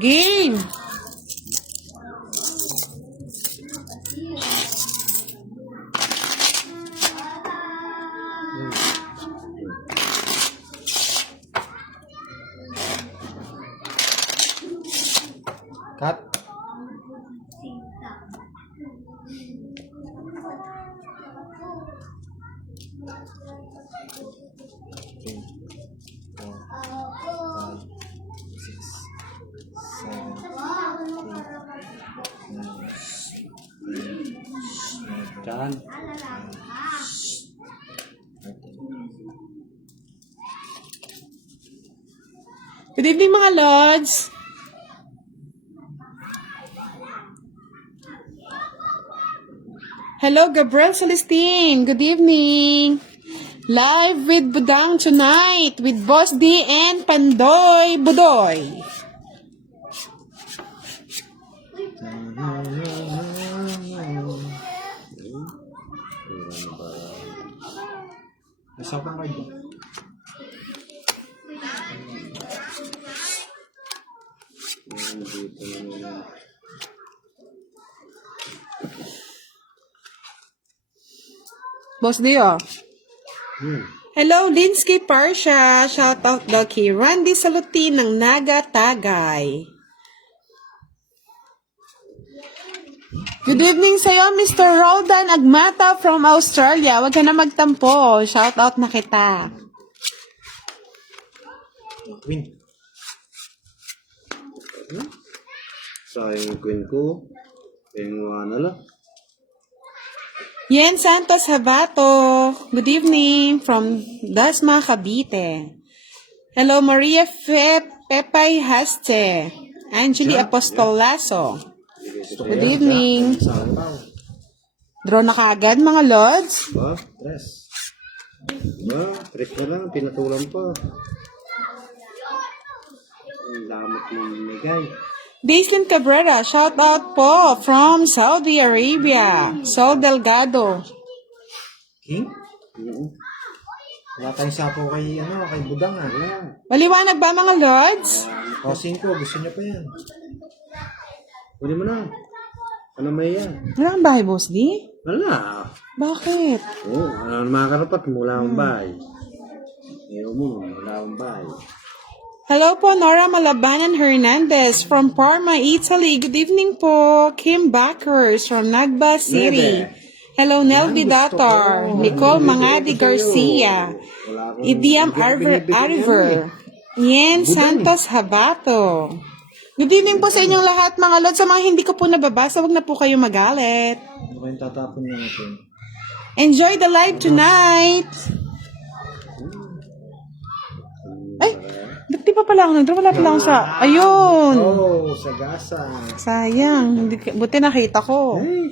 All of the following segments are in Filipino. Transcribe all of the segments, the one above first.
Game! Cut. Dyan. Good evening mga Lods! Hello, Gabriel Celestine. Good evening. Live with Budang tonight with Boss D and Pandoy Budoy. Nasa pa kayo. Boss D, oh. Hello, Linsky Parsha. Shout out daw kay Randy Salutin ng Naga Tagay. Good evening sa'yo, Mr. Roldan Agmata from Australia. Huwag ka na magtampo. Shout out na kita. Queen. Sayang yung queen ko. Yung ano lang. Yen Santos Habato. Good evening from Dasma, Cavite. Hello, Maria Pepay Haste. Angeli Apostolazo. Good evening. Draw na kagad, mga Lods. Ba? Tres. Ba? Tres na lang. Pinatulan pa. Ang lamot ng megay. Daislin Cabrera, shout out po from Saudi Arabia. Sol Delgado. King? Wala tayong sapo kay, kay Budang, Maliwanag ba, mga Lods? Cousin ko, gusto niya pa yan. Pwede mo na. Ano may yan? Wala kang bahay, Boss D? Wala. Bakit? Oo, ano makakarapat mo, wala akong bahay. Ayaw mo, wala akong bahay. Hello po, Nora Malabanan Hernandez from Parma, Italy. Good evening po. Kim Backers from Nagba City. Hello, Nelby Datar. Nicole Mangadi Garcia. Idiam Arver. Yen Santos Habato. Good evening po sa inyong lahat, mga Lods. Sa mga hindi ko po nababasa, wag na po kayo magalit. Ano kayong tatapon niya ito? Enjoy the live tonight. Ay, ba't di pa pala ako nag-draw? Wala pala ako sa... Ayun! Oh, sagasa. Sayang. Buti nakita ko. Hey.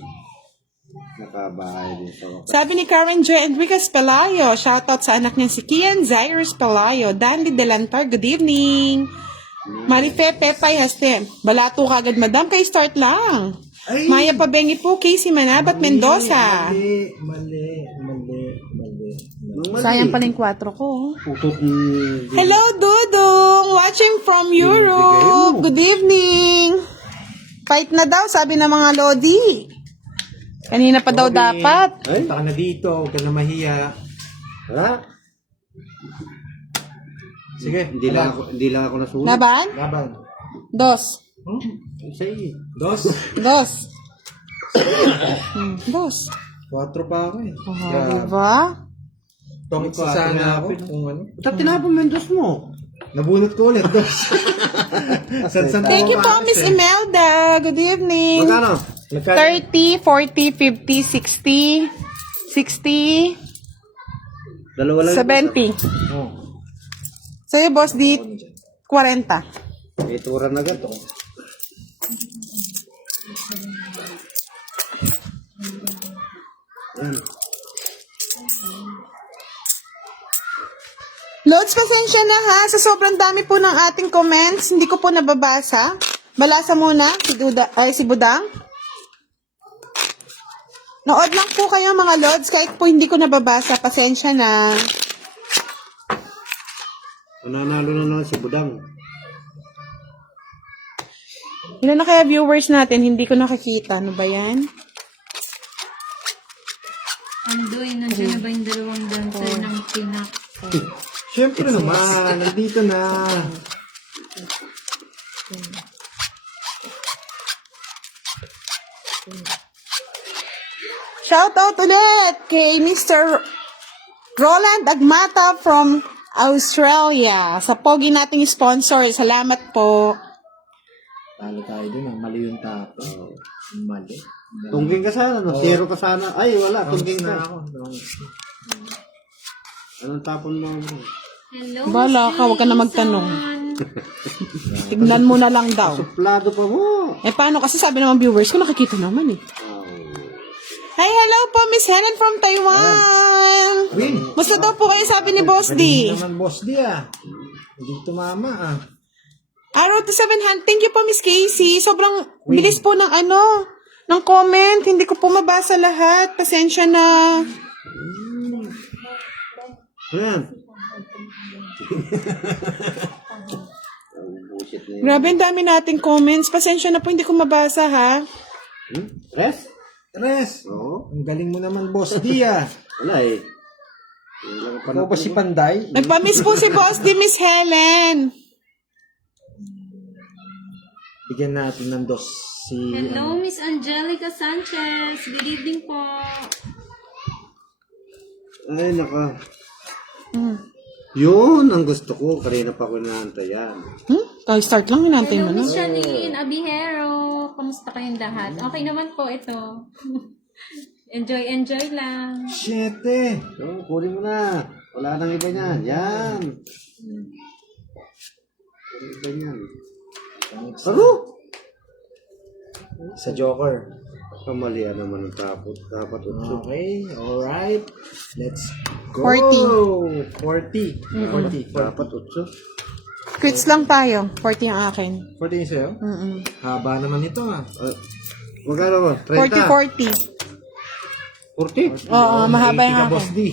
Nakabahay dito. Sabi ni Karen Joy Enriquez Pelayo, shoutout sa anak niya si Kian Zairus Pelayo. Dandy Delantar, good evening. Marife Pepay Haste. Balato kagad, madam. Kay start lang. Ay. Maya Pabengi po, Casey Manabat Mendoza. Mali. Sayang pala yung 4 ko. Putot ni... Hello, Dudong! Watching from Europe. Good evening. Fight na daw, sabi ng mga Lodi. Kanina pa daw dapat. Ay, taka na dito. Huwag ka na mahiya. Ha? Sige, hindi lang ako nasunod. Laban? Laban. Dos. Sige. Dos. Dos. Dos. 4 pa ako eh. Diba? Tungkol sa sana ako. Ba't tinapon mo yung dos mo? Nabunot ko ulit, dos. Thank you po, Miss Imelda. Good evening. Magkano? 30, 40, 50, 60, 60, Dalawa lang. 70. Oh. Sa'yo, boss, di 40. Itura na gato. Lods, pasensya na ha. Sa sobrang dami po ng ating comments, hindi ko po nababasa. Balasa muna si Budang. Nood lang po kayo mga Lods, kahit po hindi ko nababasa. Pasensya na. Nanalo na lang si Budang. Ilan na kaya viewers natin? Hindi ko nakikita. Ano ba yan? Andoy, nandiyan na ba yung dalawang dancer ng pinak? Siyempre naman, nandito na. Shout out ulit kay Mr. Roland Agmata from Australia. Sa pogi nating sponsor. Salamat po. Talo tayo dun, mali yung tapo. Mali. Tungging ka sana, no? Zero ka sana. Ay, wala, tungging na ako. Anong tapon mo? Hello, Bala ka, huwag ka na magtanong. Tignan mo na lang daw. Suplado pa mo. Eh, paano? Kasi sabi naman viewers ko, nakikita naman eh. Hi, hello po, Miss Helen from Taiwan. Win. Musta daw po kayo, sabi ni Boss D. Hindi naman boss di Hindi tumama Arrow to 700. Thank you po, Miss Casey. Sobrang bilis po ng ng comment. Hindi ko po mabasa lahat. Pasensya na. Ayan. Grabe, ang dami nating comments. Pasensya na po, hindi ko mabasa, ha? Tres? Tres. Oo. Ang galing mo naman, boss di Wala eh. Ikaw ba si Panday? Nagpa-miss po si Boss D, Miss Helen. Bigyan natin ng dos si... Hello, Miss Angelica Sanchez. Good evening po. Ay, naka. Yun, ang gusto ko. Kanina pa ko inaantayan. Start lang, hinantay mo Hello, na. Miss Janine Abihero. Kamusta kayong lahat? Okay naman po ito. Enjoy lang. Siyete. So, kunin mo na. Wala nang iba niyan. Yan. Wala iba niyan. Ano? Sa Joker. Kamalian naman ang tapot. Dapat utso. Okay, alright. Let's go. 40. 40. Dapat utso. Quits lang tayo. 40 ang akin. 40 yung sa'yo? Haba naman ito magkano ba? 40. 40? Oo, mahaba yung akin. Boss D.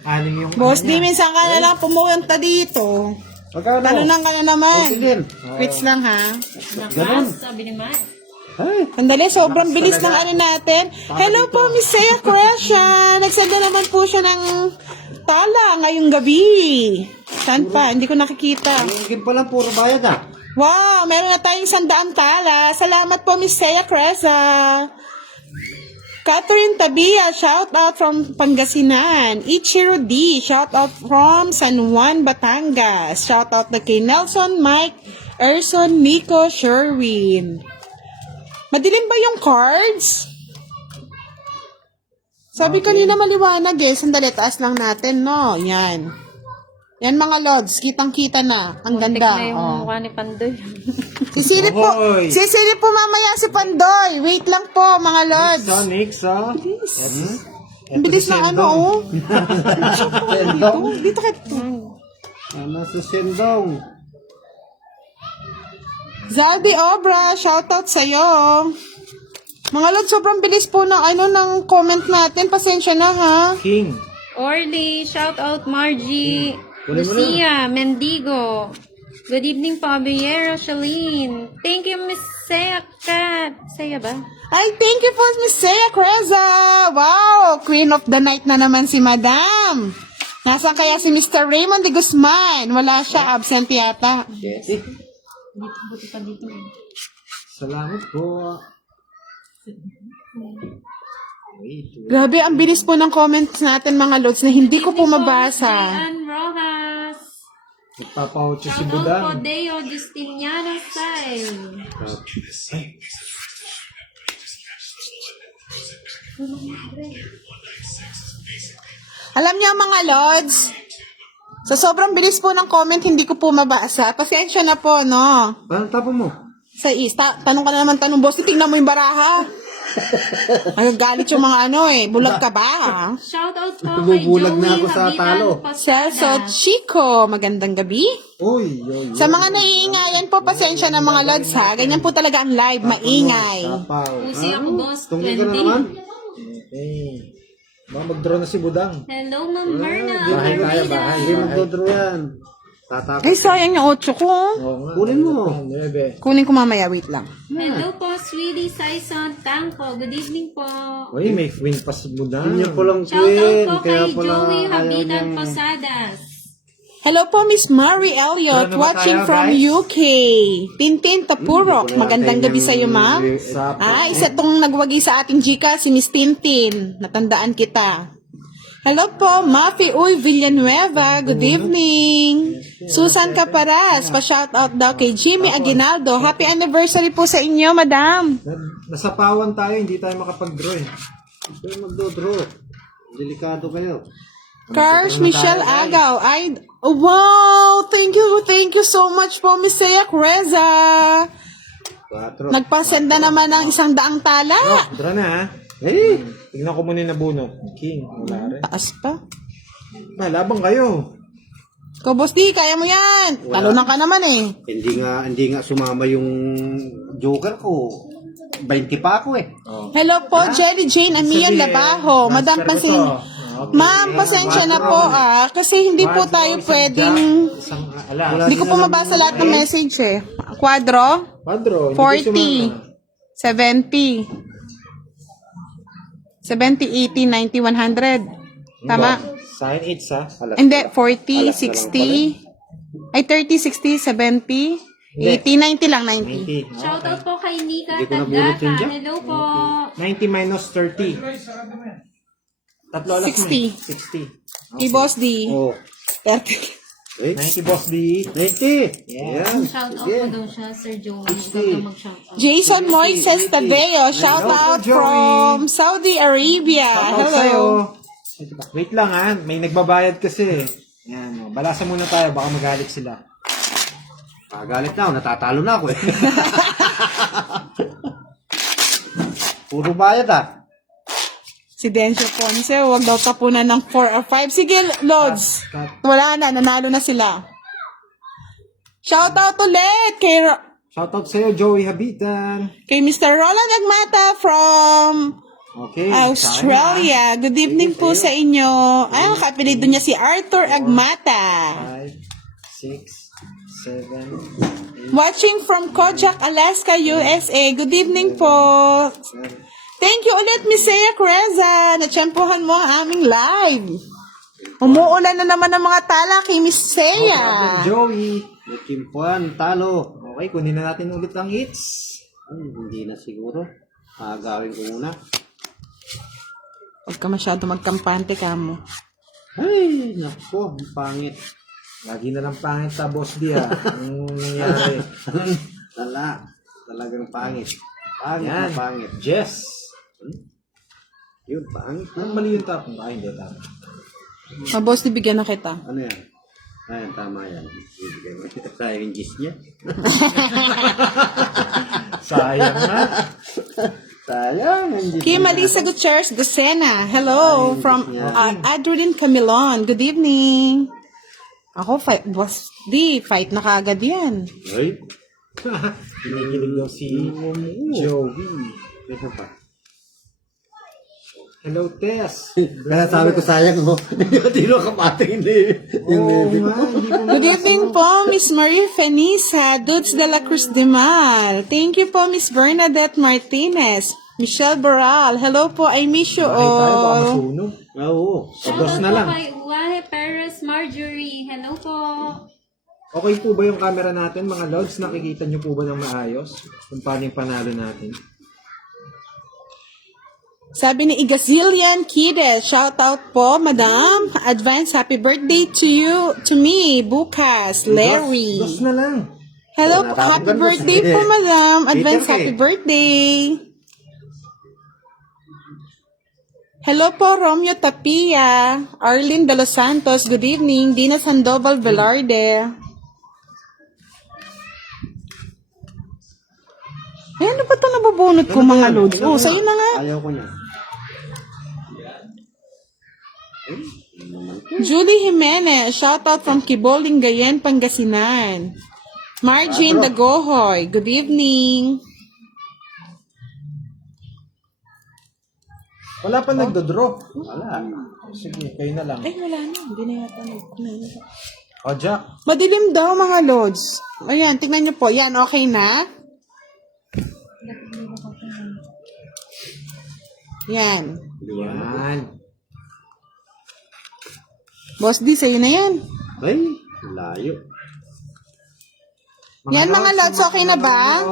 Anim yung Boss D, minsan ka na lang pumunta dito. Magkano? Talunan ka na naman. 40 din. Quits lang, ha? Nakas, sabi ni Matt. Ay. Sandali, sobrang bilis ng natin. Hello po, Miss Saya Crescia. Nagsenda naman po siya ng tala ngayong gabi. Saan pa? Hindi ko nakikita. Hingin pa lang, puro bayad Wow, meron na tayong 100 tala. Salamat po, Miss Saya Crescia. Catherine Tabia, shout out from Pangasinan. Ichiro D, shout out from San Juan, Batangas. Shout out na kay Nelson, Mike, Erson, Nico, Sherwin. Madilim ba yung cards? Sabi kanina maliwanag eh. Sandali, taas lang natin, no? Yan. Yan mga lods, kitang-kita na. Ang ganda. Na yung mukha ni Pandoy. Sisilip po. Sisilip po mamaya si Pandoy. Wait lang po, mga lods. Nixa. Ang bilis na oh. Sendong. Dito kayo. Ano sa Sendong? Zaldi Obra, shoutout sa'yo. Mga lods, sobrang bilis po ng comment natin. Pasensya na, ha? King. Orly, shout out Margie. Lucia, Mendigo. Good evening po, Abiero, Shalene. Thank you, Miss Saya Kat. Saya ba? Ay, thank you po, Miss Saya Creza. Wow, Queen of the Night na naman si Madam. Nasaan kaya si Mr. Raymond de Guzman? Wala siya, absent yata. Yes. Buti pa dito. Salamat po. Grabe, ang bilis po ng comments natin mga lods na hindi ko po mabasa. Ann Rojas. Nagpapahutso si Shout out Budang. po Deo Justiniano style. Alam niyo mga lods, sa sobrang bilis po ng comment, hindi ko po mabasa. Pasensya na po, no? Paano tapo mo? Sa tanong ka na naman boss, tingnan mo yung baraha. Nagagalit yung mga bulag ka ba? Shout out po kay Bubulag Joey na ako sa talo. Celso Chico, magandang gabi. Uy. Sa mga naiingayan po, pasensya na mga lods ha. Ganyan po talaga ang live, maingay. Tapaw. Pusi ako, boss. Tungkol ka na naman? 20. Okay. Baka mag-draw na si Budang. Hello, Ma'am Berna. Bahay tayo, bahay. Hindi mag-draw yan. Tatapos. Ay, sayang yung 8 ko. Oo nga. Kunin mo. 9. Kunin ko mamaya, wait lang. Hello po, Sweetie Saison Tangpo. Good evening po. Uy, may win pass mo na. Hindi niya palang Shout out queen. po Kaya kay pala Joey ayaw Habitan niyang... Posadas. Hello po, Miss Mary Elliott, Ano ba watching tayo, from guys? UK. Tintin Tapurok, magandang gabi sa'yo, ma'am. Isa tong nagwagi sa ating Gca, si Miss Tintin. Natandaan kita. Hello po, Mafi Uy Villanueva. Good evening. Susan Caparas, pa-shoutout daw kay Jimmy Aguinaldo. Happy anniversary po sa inyo, madam. Nasapawan tayo, hindi tayo makapag-draw eh. Ito magdodraw. Delikado kayo. Cars Michelle Agaw. Ay, wow, thank you so much po, Miss Seya Reza. 4. Nagpasenda naman ng 100 tala. Draw na ha. Eh! Tingnan ko muna yung nabunot. King, wala rin. Taas pa. Labang kayo. Ikaw, boss D, kaya mo yan. Talunan ka naman eh. Hindi nga sumama yung joker ko. 20 pa ako eh. Hello po, Jelly Jane Amian Sabihin, Labajo. Madam transfer ko Pansin. to. Okay. Ma'am, pasensya na po kasi hindi po tayo pwedeng... Isang alas. Hindi ko po mabasa lahat ng message eh. Quadro, Padro, 40, 70, 70, 80, 90, 100. Tama? Sign 8 sa. Hindi, 40, 60, ay 30, 60, 70, 80, 90 lang, 90. 90. Shout out po kay Nika Hindi ko nabunot yun Tagdaka. dyan. Hello po. 90 minus 30. Tatlo alas 60. 60. Kay Boss D. Oh. 30. Eh? 90 boss D. 90! Yeah. Yan. Shout out mo daw siya, Sir Joey. Huwag ka mag-shout out. Jason Moises Tadeo, shout out Joey. from Saudi Arabia. Shoutout Hello. sa'yo. Wait lang ha. May nagbabayad kasi. Yan. Balasa muna tayo. Baka magalit sila. Galit na ako. Natatalo na ako eh. Puro bayad ah. Si Dencio Ponce, wag daw tapunan ng 4 or 5. Sige, Lods. Cut. Wala na, nanalo na sila. Shout out ulit Shoutout sa'yo, Joey Habitan. kay Mr. Roland Agmata from Okay. Australia. Good evening po sa inyo. Ay, kapilido niya si Arthur Agmata. 5, 6, 7, 8, Watching from Kojak, Alaska, USA. Good evening po. 9, Thank you ulit, Miss Seya Creza. Natsyempohan mo ang aming live. Umuulan na naman ng mga tala kay Miss Seya. Joey. Nakimpuan, talo. Okay, kunin na natin ulit ang hits. Hindi na siguro. Gawin ko muna. Huwag ka masyado magkampante ka mo. Ay, nako, ang pangit. Lagi na lang pangit sa boss D ha. Anong nangyari? Talagang pangit. Pangit Yan. na pangit. Jess. Yun, pangit. Ang mali yung tapon. Ay, hindi tama. Maboss, bigyan na kita. Ano yan? Ayan, tama yan. Ibigay mo. Sayang yung gis niya. Sayang na. Sayang, ang gis Kay Malisa Gutierrez Docena. Hello from Adrudin Camilon. Good evening. Ako, fight. Boss D, fight na kagad yan. Ay, Kinikilig daw si Joey. ito pa. Hello, Tess. Kaya sabi ko sayang mo. Hindi ko kapating Oo nga, hindi ko Good evening po, Miss Marie Fenisa, Dudes de la Cruz de Mal. Thank you po, Miss Bernadette Martinez. Michelle Boral. Hello po, I miss you Bakit tayo baka all. masunog? Oo. Shout Boss out na po lang. kay Uwahe Perez Marjorie. Hello po. Okay po ba yung camera natin, mga lods? Nakikita niyo po ba ng maayos? Kung paano yung panalo natin? Sabi ni Igazilian Kides, shout out po, Madam. Advance happy birthday to you, to me, bukas, Larry. Dos na lang. Hello, Wala happy tayong birthday ganun. po, Madam. Advance Peter, happy birthday. Hello po, Romeo Tapia, Arlene De Los Santos, good evening. Dina Sandoval Velarde. Ay, ano ba ito nabubunot ko, mga loads? Oh, sa'yo na nga. Ayaw ko niya. Julie Jimenez, shout out from Kiboling, Gayen, Pangasinan. Margin Dagohoy, good evening. Wala pa nagdodraw. Wala. Sige, kayo na lang. Ay, wala na. Hindi na yata O, Jack. Madilim daw mga lods. Ayan, tingnan nyo po. Yan, okay na? Yan. Yan. Boss D, sa'yo na yan. Ay, layo. Yan mga lods, okay na ba?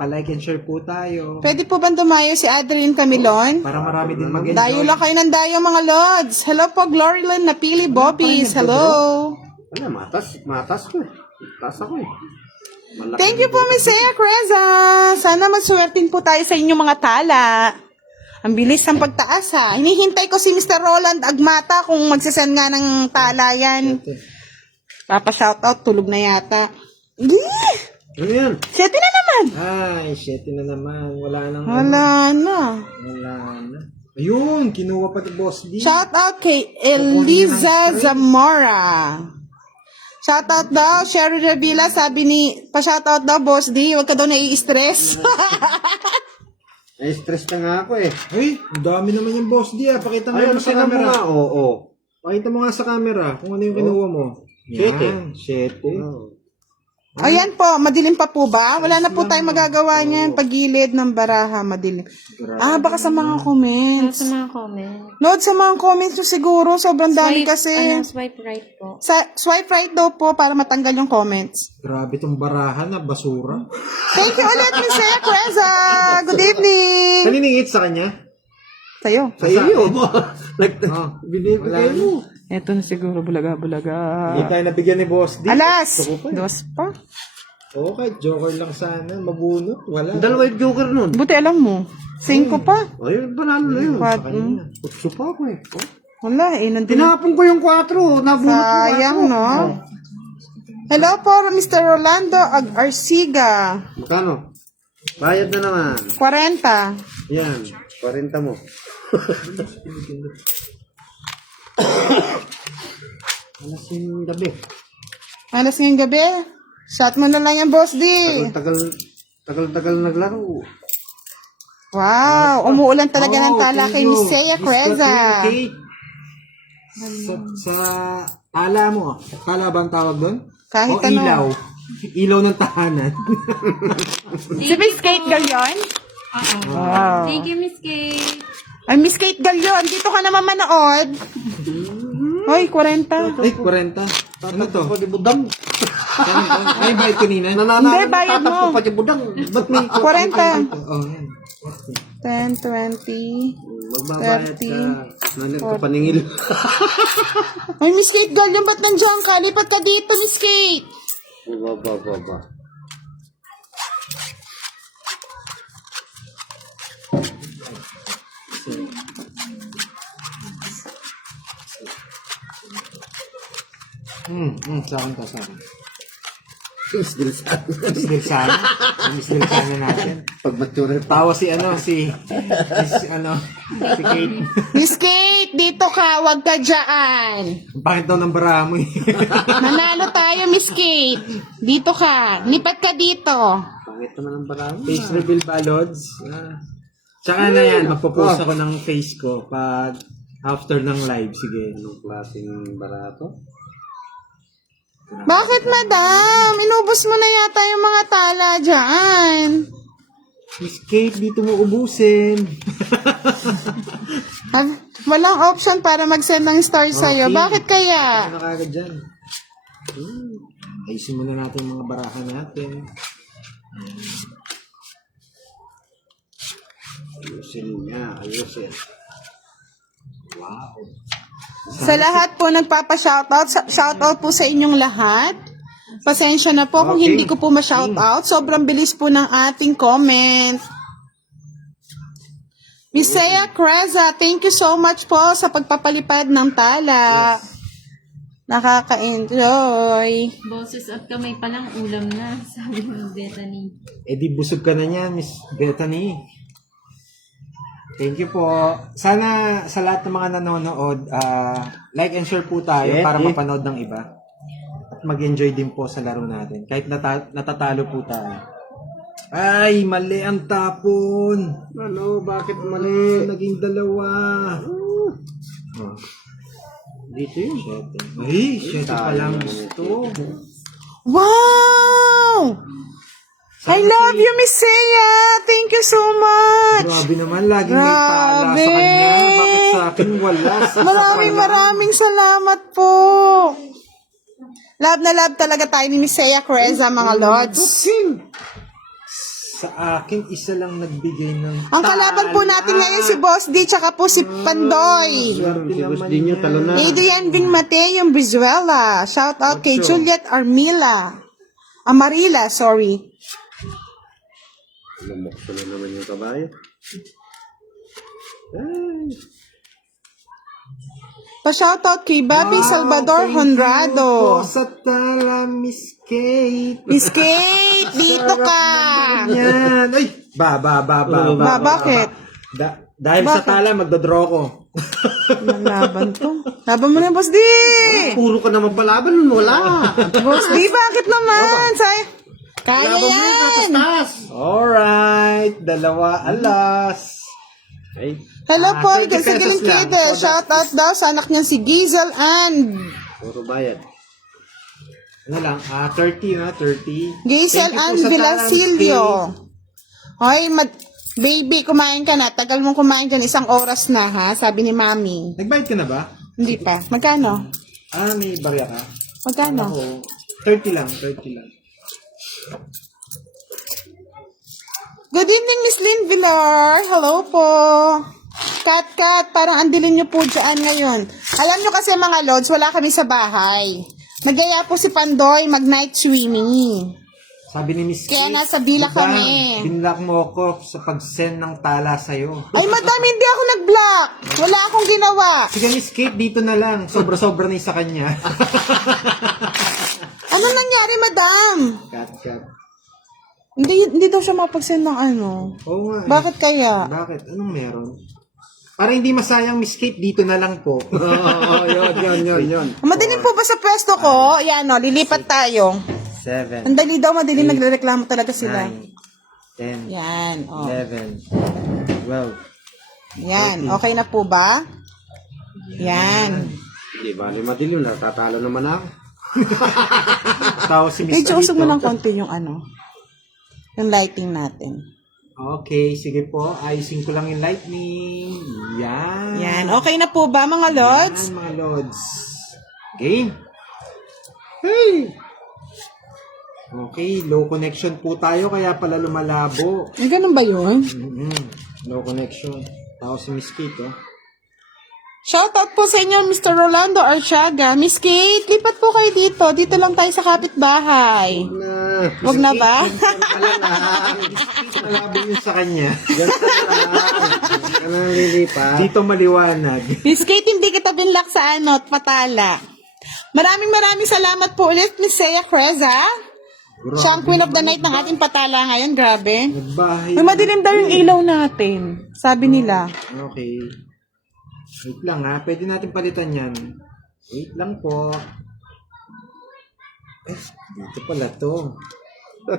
Pa-like and share po tayo. Pwede po ba dumayo si Adrian Camilon? Para marami din mag-enjoy. Dayo lang kayo ng dayo mga lods. Hello po, Glorylyn Napili Boppies. Hello. Wala, matas ko. Taas ako eh. Malaki. Thank you po, Miss Ea Creza. Sana maswertin po tayo sa inyong mga tala. Ang bilis ng pagtaas ha. Hinihintay ko si Mr. Roland Agmata kung magsasend nga ng tala yan. Papa-shoutout, tulog na yata. Ano yan? Siyete na naman. Ay, shit na naman. Wala nang... Wala na. Wala na. Ayun, kinuha pa ni Boss D. Shoutout kay Eliza Zamora. Shoutout daw, Sherry Revilla, sabi ni, pa-shoutout daw, Boss D, huwag ka daw nai-stress. Na-stress na nga ako eh. Ay, ang dami naman yung Boss D ah. Pakita mo Ayun, yung sa tingnan mo camera. nga. Oo. Pakita mo nga sa camera kung ano yung kinuha mo. Shete. Yan, shete. Ayan po, madilim pa po ba? Wala na po tayong magagawa niyan. Pagilid ng baraha, madilim. Baka sa mga comments. Sa mga comment. Load sa mga comments nyo siguro. Sobrang dami kasi. Swipe right po. Swipe right daw po para matanggal yung comments. Grabe tong barahan na basura. Thank you ulit, Miss Ea Creza. Good evening. Kaniningit sa kanya? Sa'yo. Sa iyo. Wala Binibigay mo. Eto na siguro, bulaga-bulaga. Hindi tayo nabigyan ni Boss D. Alas! Gusto ko pa eh. Dos pa. Okay, joker lang sana. Mabunot. Wala. Dalawa yung joker nun. Buti alam mo. 5 pa. Ayun, banalo na yun. Quatro. Utso pa ako eh. Wala eh. Nandun. Tinapon ko yung 4. Nabunot ko Sayang, no? Hello po, Mr. Rolando Arsiga. Magkano? Bayad na naman. 40. Yan. 40 mo. Alas yung gabi. Alas ngayong gabi. Shot mo na lang yan, Boss D. Tagal naglaro. Wow, umuulan talaga ng tala kay Miss Ea Creza. Sa tala mo. Tala ba ang tawag doon? Kahit o ano. ilaw. Ilaw ng tahanan. Si Miss Kate Galion? Wow. Thank you, Miss Kate. Ay, Miss Kate Galion, dito ka naman manood. Hoy, 40. Ay, 40. Ano to? Pwede budang. Ay, bayad kanina. Hindi, bayad mo. Tatakbo pa yung budang. Ba't may 40. Oh, yan. 10, 20. magbabayad 30. ka? Nandiyan ka paningil. Ay, Miss Kate Galion, ba't nandiyan ka? Lipat ka dito, Miss Kate. Baba. Sa akin to, sa akin. Still sad. Miss Dilsana. Miss Dilsana natin. Pag mature. Tawa si si Kate. Miss Kate, dito ka, wag ka dyan. Ang pangit daw ng baraha mo eh. Nanalo tayo, Miss Kate. Dito ka. Lipat ka dito. Pangit naman ang barang. Face reveal ba, Lods? Tsaka na yan, magpo-post ako ng face ko pag after ng live. Sige. Anong klaseng barato? Bakit, madam? Inubos mo na yata yung mga tala dyan. Miss Kate, dito mo ubusin. Walang option para mag-send ng star sa'yo. Okay. Bakit kaya? Ano kagad dyan? Ayusin muna natin yung mga baraha natin. Ayusin. Wow. Sa lahat po nagpapa-shoutout, shoutout po sa inyong lahat. Pasensya na po kung hindi ko po ma-shoutout. Sobrang bilis po ng ating comment. Miss Ea Creza, thank you so much po sa pagpapalipad ng tala. Nakaka-enjoy. Boses at kamay pa lang ulam na, sabi ng Bethany. Eh di busog ka na niya, Miss Bethany. Thank you po. Sana sa lahat ng mga nanonood, like and share po tayo para mapanood ng iba. At mag-enjoy din po sa laro natin. Kahit natatalo po tayo. Ay, mali ang tapon. Ano? Bakit mali? Naging dalawa. Oh. Dito yun. Ay, 7 pa lang gusto. Wow! I love you, Miss Seiya! Thank you so much! Grabe naman, laging may pala sa kanya. Bakit sa akin wala? Maraming salamat po! Love na love talaga tayo ni Miss Seiya Creza, mga lods. Sa akin, isa lang nagbigay ng Ang kalaban po natin ngayon si Boss D, tsaka po si Pandoy. Si Boss din nyo, talo na. Adrian Ving Mateo Brizuela. Shout out kay Juliet Amarila, sorry. Lumokso na naman yung kabayo. Ay. Pa-shoutout kay Bobby Salvador thank Honrado. you po sa tala, Miss Kate. Miss Kate, dito ka. Yan. Ay, ba. Bakit? Dahil sa Bakit? tala, magdodraw ko. Laban to. Laban mo na, Boss D. Puro ka naman palaban, wala. Boss D, bakit naman? Kaya yan. Alright, 2 alas. Ay, Hello po, 30 pesos Giling lang. Kidel. Shout out daw sa anak niyan si Gizel and puro bayad. Ano lang, 30 na, 30. Gizel Thank you po and sa Villasilio. Hoy, baby, kumain ka na. Tagal mong kumain dyan, 1 oras na ha, sabi ni Mami. Nag-bite ka na ba? Hindi pa. Magkano? May barya ka? Magkano? Ako, 30 lang. Good evening, Miss Lynn Villar. Hello po. Kat, parang andilin niyo po dyan ngayon. Alam niyo kasi mga lods, wala kami sa bahay. Nagaya po si Pandoy mag-night swimming. Sabi ni Miss Kaya Kate, nasa Bila "Madam, kami." binlock mo ako sa pag-send ng tala sa'yo. Ay, madam, hindi ako nag-block. Wala akong ginawa. Sige, Miss Kate, dito na lang. Sobra-sobra na yung sa kanya. Ano nangyari, madam? Cut. Hindi daw siya mapag-send ng ano. Oo nga. Bakit kaya? Bakit? Anong meron? Para hindi masayang, Miss Kate, dito na lang po. Oo, yun. Madilim po ba sa pwesto ko? Ayan o, lilipat tayo. 7, Ang dali daw, madilim, nagre-reklamo talaga sila. 10, Yan, o. 11, 12. Yan, okay na po ba? Yan. Di ba, madilim, natatalo naman ako. Tao si Miss Medyo usog mo Alito. ng konti yung ano, yung lighting natin. Okay, sige po. Ayusin ko lang yung lightning. Yan. Yan, okay na po ba mga lods? Yan, mga lods. Game. Hey! Okay, low connection po tayo kaya pala lumalabo. Ay, ganun ba yun? Low connection. Tao si Miss Kate, oh. Shoutout po sa inyo, Mr. Rolando Archaga. Miss Kate, lipat po kayo dito. Dito lang tayo sa kapitbahay. Na. Wag na ba? Malabo yun sa kanya. Anong lilipat? Dito maliwanag. Miss Kate, hindi kita binlock sa ano, at patala. Maraming salamat po ulit, Miss Seiya Creza. Siya ang queen of the night ng ating patala ngayon. Grabe. Nagbahay. May madilim daw yung ilaw natin. Sabi nila. Okay. Wait lang ha. Pwede natin palitan yan. Wait lang po. Dito pala to.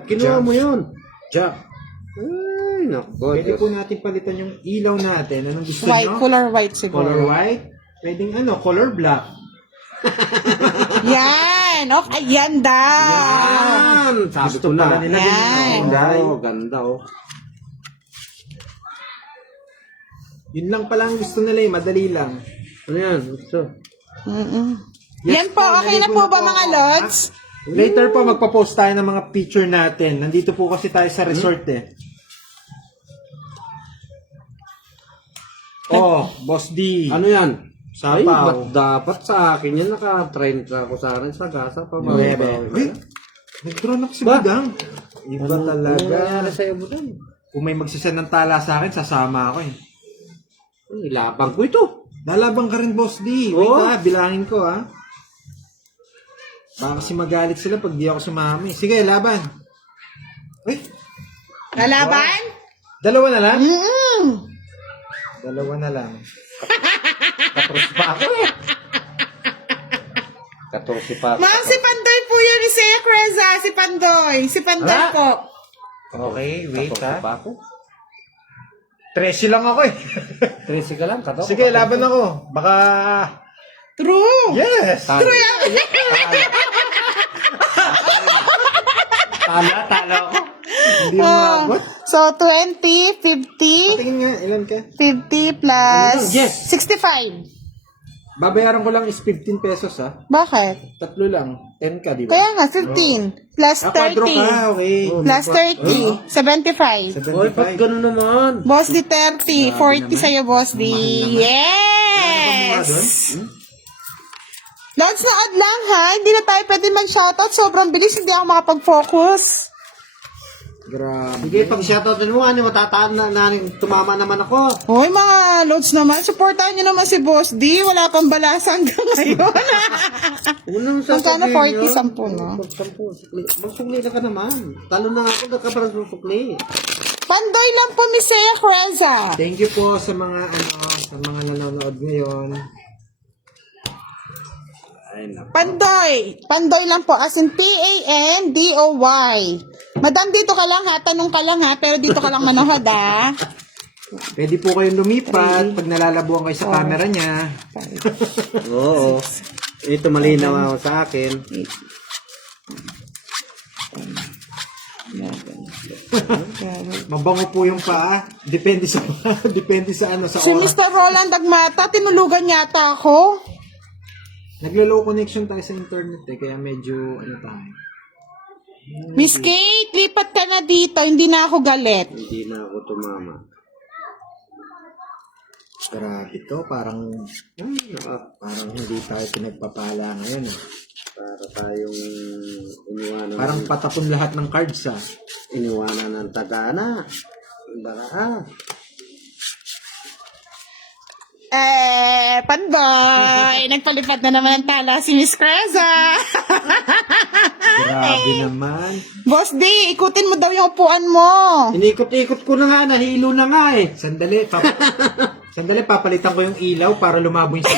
Kinuha mo yun. Jack. Ay, nako. Pwede po natin palitan yung ilaw natin. Anong gusto White, nyo? color white siguro. Color white? Pwedeng color black. Yan. Okay, yan daw. Yan! Sabi Gusto ko pala na. nila Yan. Ganda oh. Yun lang pala ang gusto nila madali lang. Ano yan? Gusto. Yan po, okay na po ba mga lods? Later po magpa-post tayo ng mga picture natin. Nandito po kasi tayo sa resort eh. Oh, Boss D. Ano yan? Ay, Sapaw. ba't dapat sa akin yan? Naka-train ako sa akin sa gasa pa. Uy, nag-drone ako si Ba? Budang. Iba Ano talaga. nangyari sa'yo mo doon? Kung may magsasend ng tala sa akin, sasama ako eh. Ay, labang ko ito. Lalabang ka rin, Boss D. Wait Oo. bilangin ko ha. Baka kasi magalit sila pag di ako sumami. Sige, laban. Uy, Lalaban? 2 na lang? Mm-mm. 2 na lang. Katros pa ako eh. 14 pa ako. Ma'am, si Pandoy po yun ni Seiya Creza. Si Pandoy. Si Pandoy Ala. po. Okay, wait 14 ha. pa ako. 13 lang ako eh. 13 ka lang, 14. Sige, laban ako. Baka True. Yes! Talo. Talo ko. Hindi mo maabot. So, 20, 50, Tingin nga, ilan ka? 50 plus Yes. 65. Babayaran ko lang is 15 pesos ha. Bakit? Tatlo lang. 10 ka, di ba? Kaya nga, 15 plus Quadro 30 ka, okay. plus 30, 75. 75. Gano'n naman? Boss D 30, 40 sa'yo, Boss D. Ano Yes! Lods na add lang ha, hindi na tayo pwede mag-shoutout. Sobrang bilis, hindi ako makapag-focus. Grabe. Sige, pag shoutout mo, matataan na tumama naman ako. Hoy mga Lods naman, supportahan nyo naman si Boss D. Wala pang balasa hanggang ngayon. Unang Magkano 40, 10 no? 10. Magsukli na ka naman. Talo na ako, nagkaparas ng sukli. Pandoy lang po, Miss Seiya Creza. Thank you po sa mga sa mga nanonood ngayon. Ay, naku. Pandoy. Pandoy lang po, as in Pandoy. Madam, dito ka lang ha, tanong ka lang ha, pero dito ka lang manood ha. Pwede po kayong lumipat pag nalalabuan kayo sa camera niya. Oo. Ito malinaw sa akin. Mabango po yung paa. Depende sa depende sa ano sa Si oras. Mr. Roland Agmata, tinulugan yata ako. Naglo-low connection tayo sa internet kaya medyo ano tayo. Miss Kate, lipat ka na dito, hindi na ako galit. Hindi na ako tumama. Grabe to, parang hindi tayo pinagpapala ngayon. Para tayong iniwanan. Parang patapon lahat ng cards ah. Iniwanan ng tagana. Baka Pandoy, nagpalipad na naman ang tala si Miss Creza. Grabe naman. Boss D, ikutin mo daw yung upuan mo. Inikot-ikot ko na nga, nahilo na nga eh. Sandali, sandali papalitan ko yung ilaw para lumabo yung sa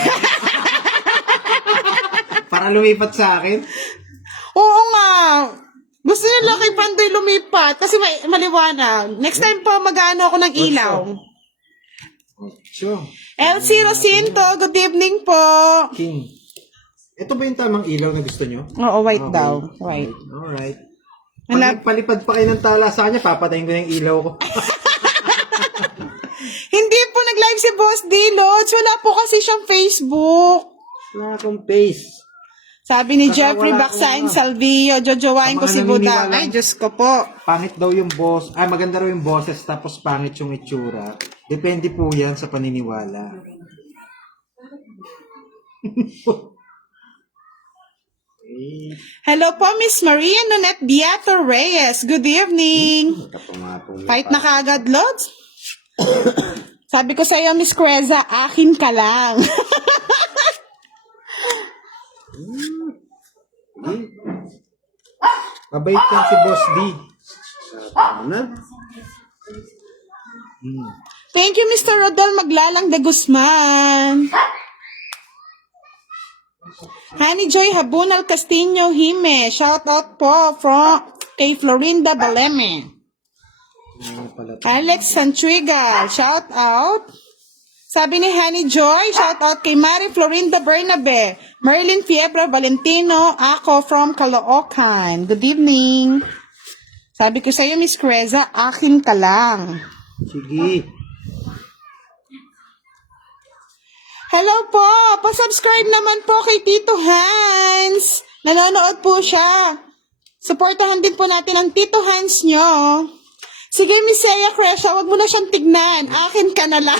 para lumipat sa akin. Oo nga. Gusto nila kay Pandoy lumipat kasi maliwanag. Next time po mag-ano ako ng ilaw. Sure. LC Rosinto, good evening po. King. Ito ba yung tamang ilaw na gusto nyo? Oo, white Okay. daw. White. Alright. Wala- Pag palipad pa kayo ng tala sa kanya, papatayin ko na yung ilaw ko. Hindi po nag-live si Boss D, Lods. Wala po kasi siyang Facebook. Wala akong face. Sabi ni Saka Jeffrey wala Baksain akong- Salvio, jojowain Sa ko mga si Buda. naniniwala- Ay, Diyos ko po. Pangit daw yung boss. Maganda raw yung boses tapos pangit yung itsura. Depende po yan sa paniniwala. Hello po, Miss Maria Nonet Beato Reyes. Good evening. Kapamapong Fight na kaagad, Lods. Sabi ko sa'yo, Miss Creza, akin ka lang. Mabait yan si Boss D. na. Thank you, Mr. Rodel Maglalang de Guzman. Honey Joy Habunal Castillo Hime. Shout out po from kay Florinda Baleme. Ano pala to? Alex Santrigal. Shout out. Sabi ni Honey Joy, shout out kay Mari Florinda Bernabe. Merlin Fiebra Valentino. Ako from Caloocan. Good evening. Sabi ko sa'yo, Miss Creza, akin ka lang. Sige. Hello po! Pa-subscribe naman po kay Tito Hans. Nanonood po siya. Supportahan din po natin ang Tito Hans nyo. Sige, Miss Seiya Crescia, wag mo na siyang tignan. Akin ka na lang.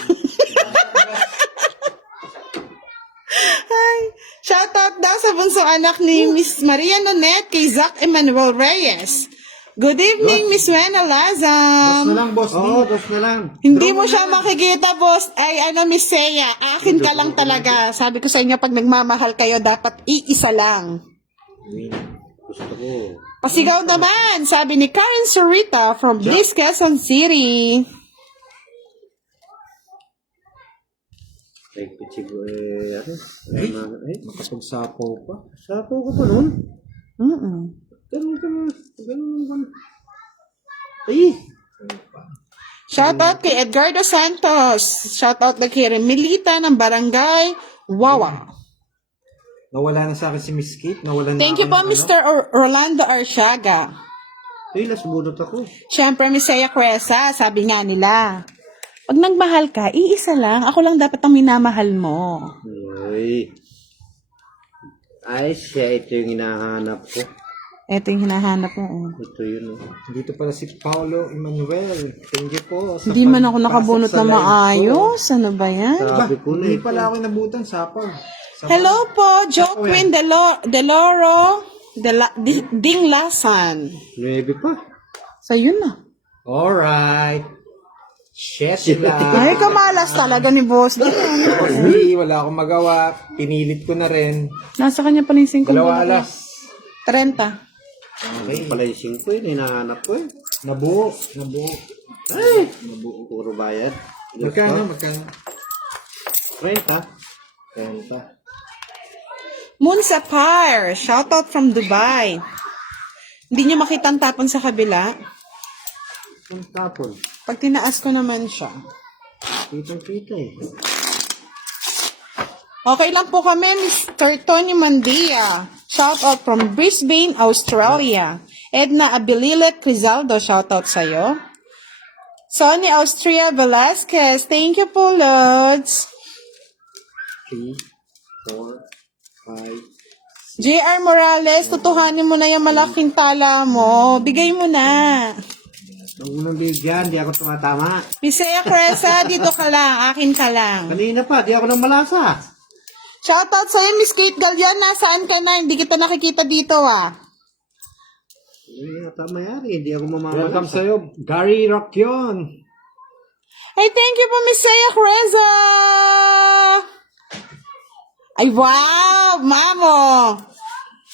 Ay, shoutout daw sa bunsong anak ni Miss Maria Nonet kay Zach Emmanuel Reyes. Good evening, Miss Wena Boss Lazam. na lang, Boss D. Oo, dos na lang. Hindi mo siya makikita, boss. Ay, Miss Seiya, akin ka lang talaga. Sabi ko sa inyo, pag nagmamahal kayo, dapat iisa lang. Gusto ko. Pasigaw naman, sabi ni Karen Sarita from Bliss, Quezon City. Ay, kutsigo ano? Ay, Makapagsapaw pa. sapo ko pa nun. Mm-mm. Ganun. Ay! Shout out kay Edgardo Santos. Shout out na kay Remilita ng Barangay Wawa. Nawala na sa akin si Miss Kate. Nawala na Thank you ako po, ng Mr. Rolando Arsiaga. Ay, nasubunot ako. Siyempre, Miss Seiya Cresa, sabi nga nila, pag nagmahal ka, iisa lang. Ako lang dapat ang minamahal mo. Uy. Ay, siya. Ito yung hinahanap ko. Ito yung hinahanap mo. Oh. Ito yun, oh. Dito pala si Paolo Emmanuel. Thank you po. Sa Hindi man ako pagpasok nakabunot sa na live ko. maayos. Ano ba yan? Sabi ko na Hindi ito. pala ako nabutan. Sapaw. Hello po, Joaquin Deloro Dinglasan. 9 pa. Sa'yo na. Alright. Shit sila. Ay, kamalas talaga ni Boss. Hindi, wala akong magawa. Pinilit ko na rin. Nasa kanya pala yung 5 Dalawa alas. 30. Ay, pala yung 5 yun. Hinahanap ko eh. Nabuo. Ay! Puro bayad. Magkano? 30. 30. Moon Sapphire, shoutout from Dubai. Hindi niyo makita ang tapon sa kabila. Ang tapon. Pag tinaas ko naman siya. Kitang-kita eh. Okay lang po kami, Mr. Tony Mandia. Shoutout from Brisbane, Australia. Edna Abililet Crizaldo, shoutout sa'yo. Sonny Austria Velasquez, thank you po, Lods. 3, 4, 5. JR Morales, tutuhanin mo na yung malaking tala mo. Bigay mo na. Ang unang bigyan, di ako tumatama. Misea Cresa, dito ka lang. Akin ka lang. Kanina pa, di ako nang malasa. Shoutout sa'yo, Miss Kate Galian. Nasaan ka na? Hindi kita nakikita dito, ah. Hindi yata mayari, di ako mamamalasa. Welcome sa'yo, Gary Rockion. Ay, thank you po, Miss Saya Creza! Ay, wow! Mamo!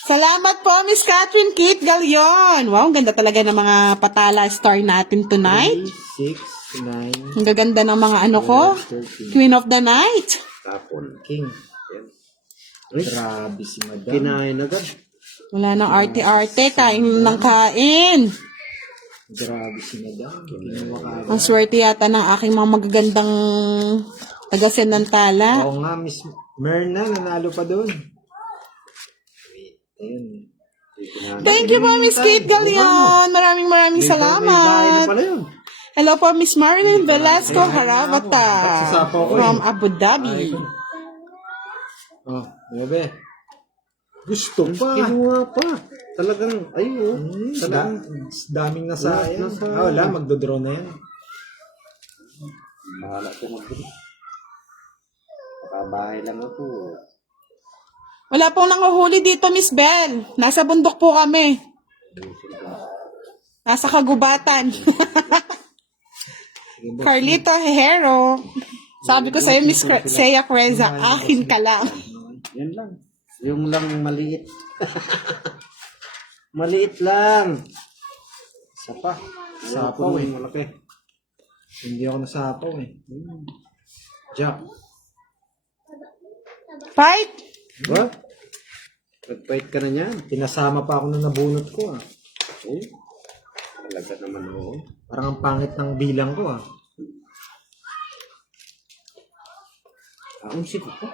Salamat po, Miss Catherine Kate Galion. Wow, ang ganda talaga ng mga patala star natin tonight. 6, 9, Ang gaganda ng mga ano ko. 13. Queen of the night. Tapon. King. Ay, Grabe si Madam. kinain agad. Wala nang arte-arte. Kain ng kain. Grabe si Madam. Kinuha ka. Ang swerte yata ng aking mga magagandang tagasin ng tala. Oo nga, Miss Merna, nanalo pa doon. Ayun. Thank you po, Miss Kate Galion. Maraming Bahay na salamat. pala yun. Hello po, Miss Marilyn Velasco Harabata Nagsasapaw ko from Abu Dhabi. Oh, bebe. Gusto pa. Kinuha pa. Talagang, ayun. Talagang, Daming nasayang. Nasayang. Ah, wala, magdodraw na yan. bahala ko mag-draw. Makabahay lang ako. Wala pong nanguhuli dito, Miss Bell. Nasa bundok po kami. Nasa kagubatan. Carlito Hejero. Sabi ko sa'yo, Miss Saya Creza, akin ka lang. Yan lang. Yung lang maliit. Maliit lang. Isa pa. Sapaw Sapaw eh. malaki. Hindi ako nasapaw eh. Jack. Fight! Ba? Nag-fight ka na niyan. Pinasama pa ako na nabunot ko ah. Oh. Talaga naman oo. Parang ang pangit ng bilang ko ah. Unsi ko po.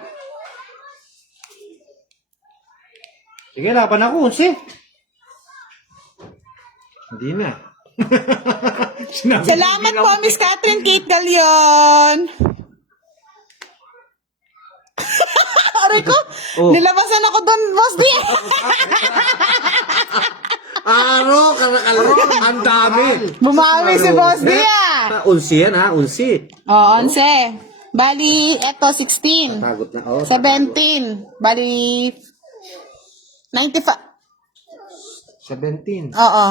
Sige, laban ako, unsi. Hindi na. Salamat po, Miss Catherine Kate Galion. Aray ko, nilabasan ako doon, Boss D. Ang dami. Bumawi si Boss D ah. Unsi yan ha, unsi. Oo, 11. Bali, eto 16. Tagot na. Oh, 17. Bali, 95. 17. Oo.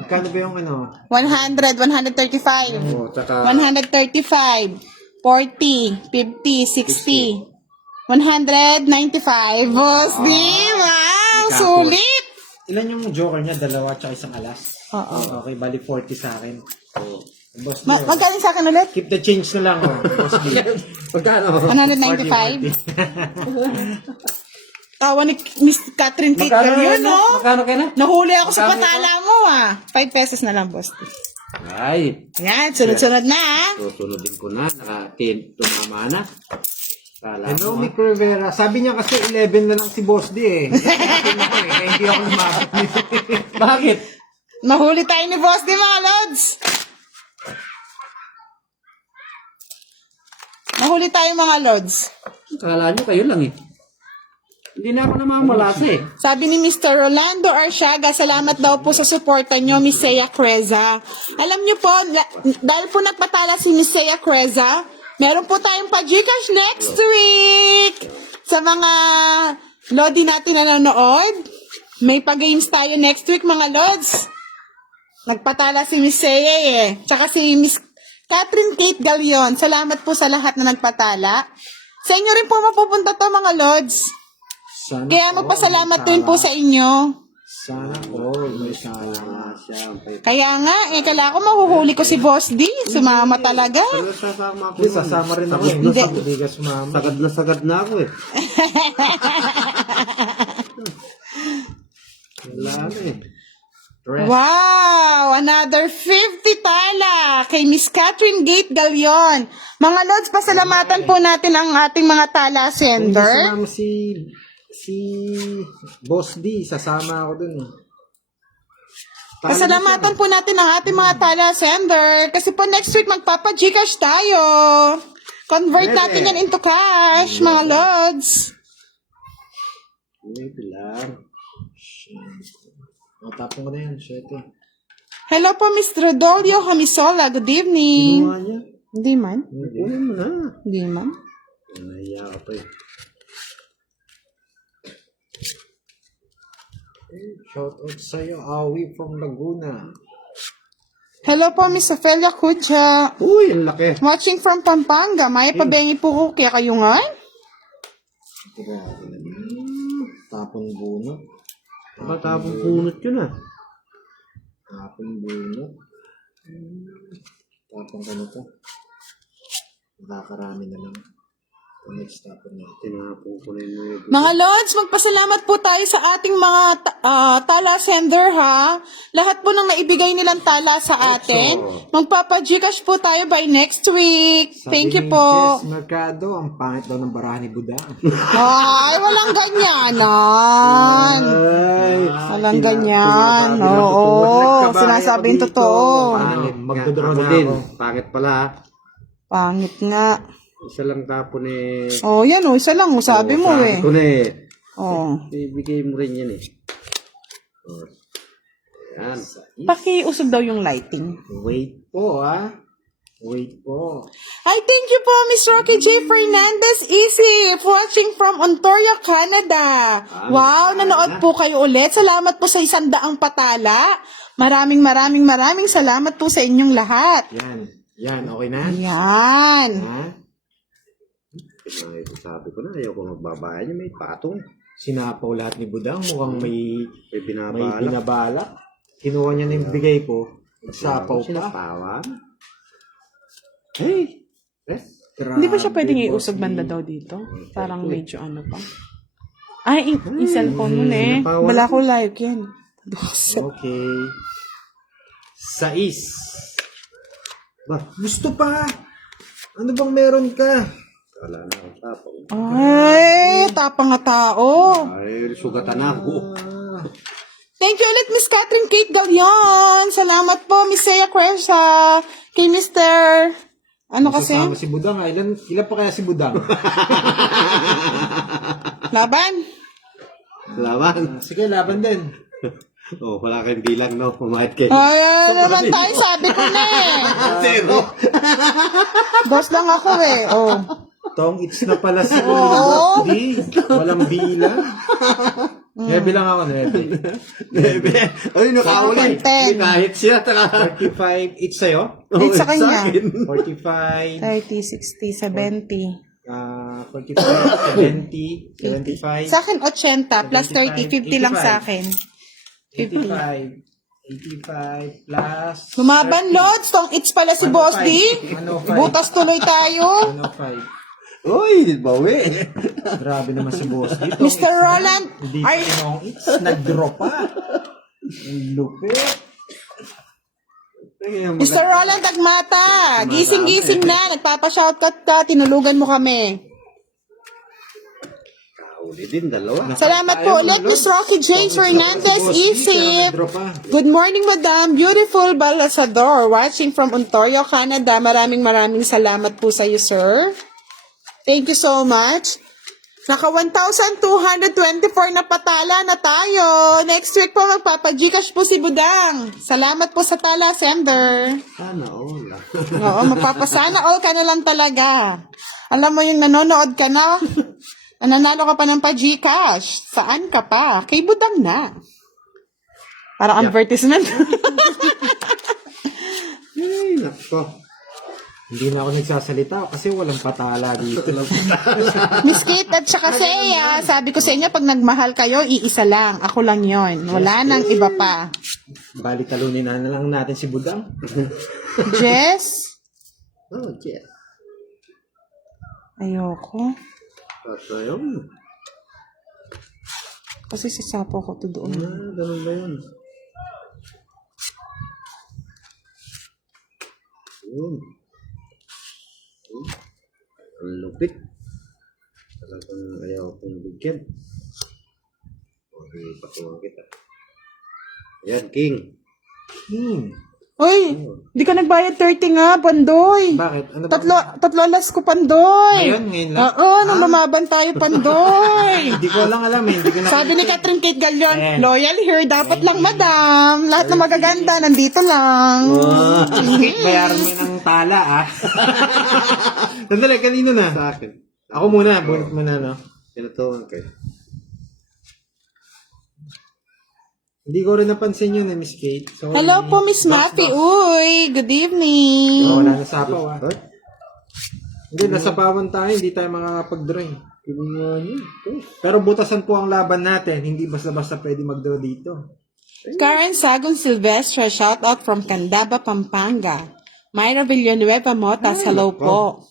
Magkano ba yung ano? 100, 135. oh, tsaka 135. 40, 50, 60. 195. Boss D, wow, sulit. Ilan yung joker niya? Dalawa tsaka isang alas? Oo. Okay, bali 40 sa akin. Boss D. Magkano sa akin ulit? Keep the change na lang oh. Boss D. magkano? 195. Tawa ni Miss Catherine Kate Galion, no? Magkano kayo na? Nahuli ako sa patala mo, ah. 5 pesos na lang, Boss D. Ay, Yan, sunod-sunod na, ah. susunodin ko na. Tumama na. Kala Hello, mo, Mick Rivera. Sabi niya kasi 11 na lang si Boss D eh. Kaya hindi ako lumabot. Bakit? Nahuli tayo ni Boss di mga lods. Nahuli tayo mga lods. Kala nyo kayo lang eh. Hindi na ako namamalasa eh. Sabi ni Mr. Rolando Arsiaga, salamat daw po sa suporta nyo, Miss Sea Creza. Alam nyo po, dahil po nagpatala si Miss Sea Creza, meron po tayong pa-Gcash next week! Sa mga lodi natin na nanonood, may pa-games tayo next week mga lods. Nagpatala si Miss Sea eh. Tsaka si Miss Catherine Kate Galion. Salamat po sa lahat na nagpatala. Sa inyo rin po mapupunta to mga lods. Sana Kaya magpasalamat din po sa inyo. Sana all may sala. Kaya nga, kala ko mahuhuli ko si Boss D. Sumama talaga. Pero sasama ako. Hindi, sasama rin ako. Hindi. Hindi ka sumama. Sagad na ako eh. Wala na eh. Wow! Another 50 tala kay Miss Catherine Gate Galion. Mga lods, pasalamatan po natin ang ating mga tala Hindi sender. sumama si Boss D. Sasama ako dun eh. Pasalamatan po natin ang ating mga tala sender. Kasi po next week magpapa-Gcash tayo. Convert natin yan into cash, mga lods. Wait lang. Matapong ko na yan. Shit eh. Hello po, Miss Rodolio Hamisola. Good evening. Kinuha niya. Hindi man. Kunin mo na. Hindi man. Nahiya ka pa eh. Shout out sa'yo, Awi from Laguna. Hello po, Miss Ophelia Kucha. Uy, ang laki. Watching from Pampanga. May pabengi po ko kaya kayo nga. Grabe na. Tapon bunot. Matapong punot yun ah. Tapon bunot. Tapon ka na to. Nakakarami na lang. Next tapon natin. Tinapong ko na yung Mga lods, magpasalamat po tayo sa ating mga tala sender ha. Lahat po ng naibigay nilang tala sa atin. Magpapa-Gcash po tayo by next week. Thank you po. Jess Mercado, ang pangit daw ng baraha ni Buda. Ay, walang ganyanan. Walang ganyan. Oo, sinasabing totoo. Magdodraw Ako na din. ako. Pangit pala. Pangit nga. Isa lang tapon eh. Oh, yan oh, isa lang. Sabi mo eh. Sabi ko na eh. Oh. Ibigay mo rin yan eh. Oh. Yan. Pakiusog daw yung lighting. Wait po Wait po. Ay, thank you po, Miss Rocky J. Fernandez Easy, watching from Ontario, Canada. Wow, nanood po kayo ulit. Salamat po sa 100 patala. Maraming salamat po sa inyong lahat. Yan, okay na? Yan. Ha? Sabi ko na, ayaw ko magbabayan niya. May patong. Sinapaw lahat ni Budang. Mukhang may May binabalak. binabalak. Kinuha niya na yung bigay po. Sapaw pa. Sinapawan. Hey! Hindi ba siya pwedeng iusog banda daw dito? Parang medyo ano pa. Ay, yung cellphone mo eh. Wala ko live yan. Okay. 6. Gusto pa. Ano bang meron ka? Wala na akong tapong. Ay, tapang nga tao. Ay, sugatan ako. Thank you ulit, Miss Catherine Kate Galion. Salamat po, Miss Sea Cresa. Kay Mr. Ano kasi? Sasama si Budang. Ilan pa kaya si Budang? Laban. Laban. Sige, laban din. Oh, wala kayong bilang, no? Pumahit kayo. Ay, naman tayo, sabi ko na eh. Zero. Boss lang ako eh. Oh. Tong, it's na pala si Oo. Di. Walang bilang. Nebe lang ako, nebe. Bebe. Ay, nakaulit. 10. Kahit siya, talaga. 45. It's sa'yo? Wait sa kanya. 45. 30, 60, 70. 45, 70, 75. Sa akin, 80 plus 30, 50 lang sa akin. 85. 85 plus... Lumaban, Lods. Tong it's pala si Boss D. 105. Butas tuloy tayo. 105. Uy, bawi. Grabe naman si Boss dito. Mr. Roland. Hindi Ay, pa it's nag-drop pa. Ang lupit. Mr. Roland Agmata. Gising-gising na. Nagpapa-shoutout ka. Tinulugan mo kami. Huli din, dalawa. Salamat po ulit, Miss Rocky James Fernandez Isip. Drop pa. Good morning, Madam. Beautiful Balasador. Watching from Ontario, Canada. Maraming salamat po sa iyo, sir. Thank you so much. Naka 1,224 na patala na tayo. Next week po magpapagcash po si Budang. Salamat po sa tala, sender. Sana all. Oo, mapapasana all ka na lang talaga. Alam mo yung nanonood ka na, nananalo ka pa ng pa-Gcash. Saan ka pa? Kay Budang na. Parang advertisement. Ay, nako. Hindi na ako nagsasalita kasi walang patala dito. Miss Kate at saka Seya, sabi ko sa inyo, pag nagmahal kayo, iisa lang. Ako lang yon. Wala nang iba pa. Bali, talunin na lang natin si Budang. Jess? Oh, yeah. Ayoko. Tayo. Kasi sisapo ko to doon. Ganun ba yun? Yun. Ang lupit. Talagang ayaw kong bigyan. Okay, patuwang kita. Ayan, King. Uy, di ka nagbayad 30 nga, Pandoy. Bakit? Ano ba? Tatlo alas ko, Pandoy. Ngayon lang? Oo, nung lumaban tayo, Pandoy. Hindi ko lang alam eh. Hindi ko na... Sabi ni Catherine Kate Galion, Ayan. loyal here, dapat lang, madam. Lahat na magaganda, nandito lang. Bayaran mo ng tala ah. Sandali, kanino na? Sa akin. Ako muna, bunot muna no. Pinutuwan kayo. Hindi ko rin napansin yun Miss Kate. Sorry. Hello po, Miss Matty. Uy, good evening. Oh, wala na sapaw ah. What? Hindi, nasapawan tayo. Hindi tayo makakapag-draw eh. Kinuha niyo. Pero butasan po ang laban natin. Hindi basta-basta pwede mag-draw dito. Karen Sagon Silvestre, shout out from Candaba, Pampanga. Myra Villanueva Motas, hello po.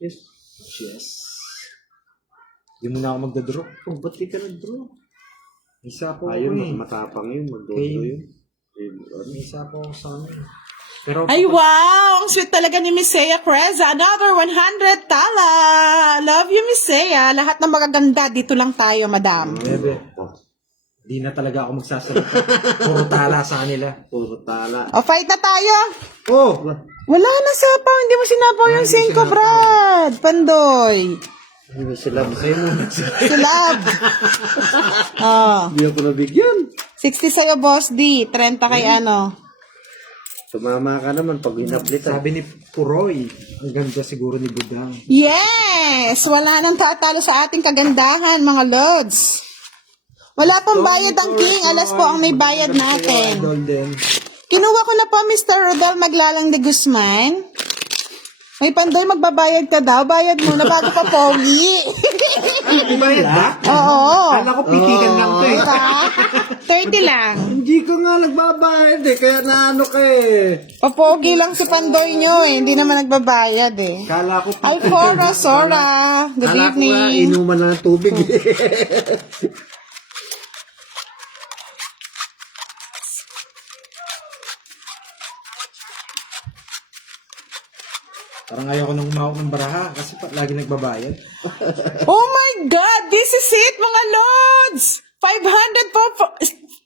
Yes. Yes. Hindi mo na ako magda-draw. Oh, ba't di ka nag-draw? Isa po Ayun, ako mas eh. matapang yun. Mag-draw Okay. yun. May isa po ako sa amin. Pero, Ay, wow! Ang sweet talaga ni Miss Seya Creza. Another 100 tala. Love you, Miss Seya. Lahat ng magaganda, dito lang tayo, madam. bebe, hindi na talaga ako magsasalita. Puro tala sa kanila. Puro tala. O, fight na tayo. Oh! Wala na sapaw. Hindi mo sinapaw yung 5, Brad. Pandoy. Hindi mo sila sa'yo muna. Sulab. Oh. Hindi ako nabigyan. 60 sa'yo, Boss D. 30 kay ano. Tumama ka naman pag hinaplitan. Sabi ni Puroy, ang ganda siguro ni Budang. Yes! Wala nang tatalo sa ating kagandahan, mga lods. Wala pang bayad ang King. Alas po ang may bayad natin. Golden. Kinuha ko na po, Mr. Rodel Maglalang de Guzman. May Pandoy, magbabayad ka daw. Bayad muna bago pa pogi. Ibayad ba? Oo. Kala ko pitikan lang to eh. Diba? 30 lang. Hindi ko nga nagbabayad eh. Kaya naano ka eh. Papogi lang si Pandoy nyo eh. Hindi naman nagbabayad eh. Kala ko Alfora, Sora. Good Kala ko nga evening. inuman na ng tubig eh. Parang ayaw ko nang umawak ng baraha kasi lagi nagbabayad. Oh my God! This is it, mga lods! 500 po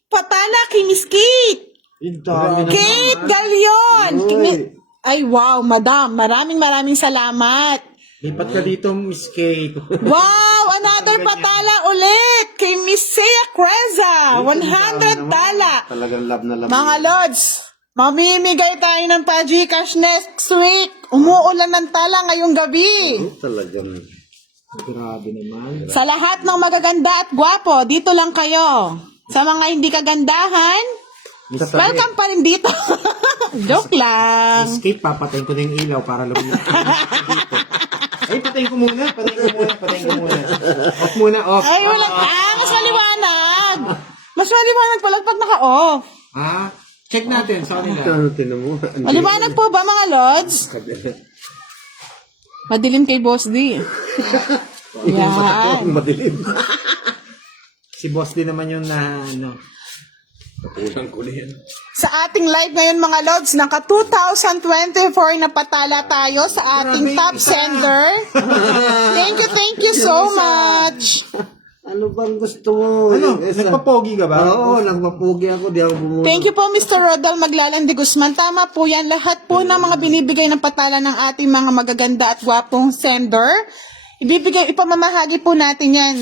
patala kay Miss Kate. Yung dami na. Kate Galion! Uy. Ay, wow, madam. Maraming salamat. Lipat ka dito, Miss Kate. Wow! Another patala ulit kay Miss Seya Creza. 100 tala. Talagang love na love. Mga lods, mamimigay tayo ng pa-Gcash next week. Umuulan ng tala ngayong gabi. Talagang. Grabe naman. Sa lahat ng magaganda at gwapo, dito lang kayo. Sa mga hindi kagandahan, welcome pa rin dito. Joke lang. Miss Kate, papatayin ko na yung ilaw para lumipat. Ay, patayin ko muna. Off muna, off. Ay, wala. Mas maliwanag. Mas maliwanag pala pag naka-off. Ah, check natin sa kanila. Ano tinan mo? Maliwanag po ba, mga lods? Madilim kay Boss D. Yan. Madilim. Si Boss din naman yung na, ano. Sa ating live ngayon mga Lods, naka 2024 na patala tayo sa ating Grabe, top isa. sender. Thank you so much. Ano bang gusto mo? Ano? Isa. Nagpapogi ka ba? Oo, nagpapugi ako. Di ako bumuno. Thank you po Mr. Rodal Maglalandi Guzman. Tama po yan. Lahat po ng mga binibigay ng patala ng ating mga magaganda at gwapong sender, ipamamahagi po natin yan.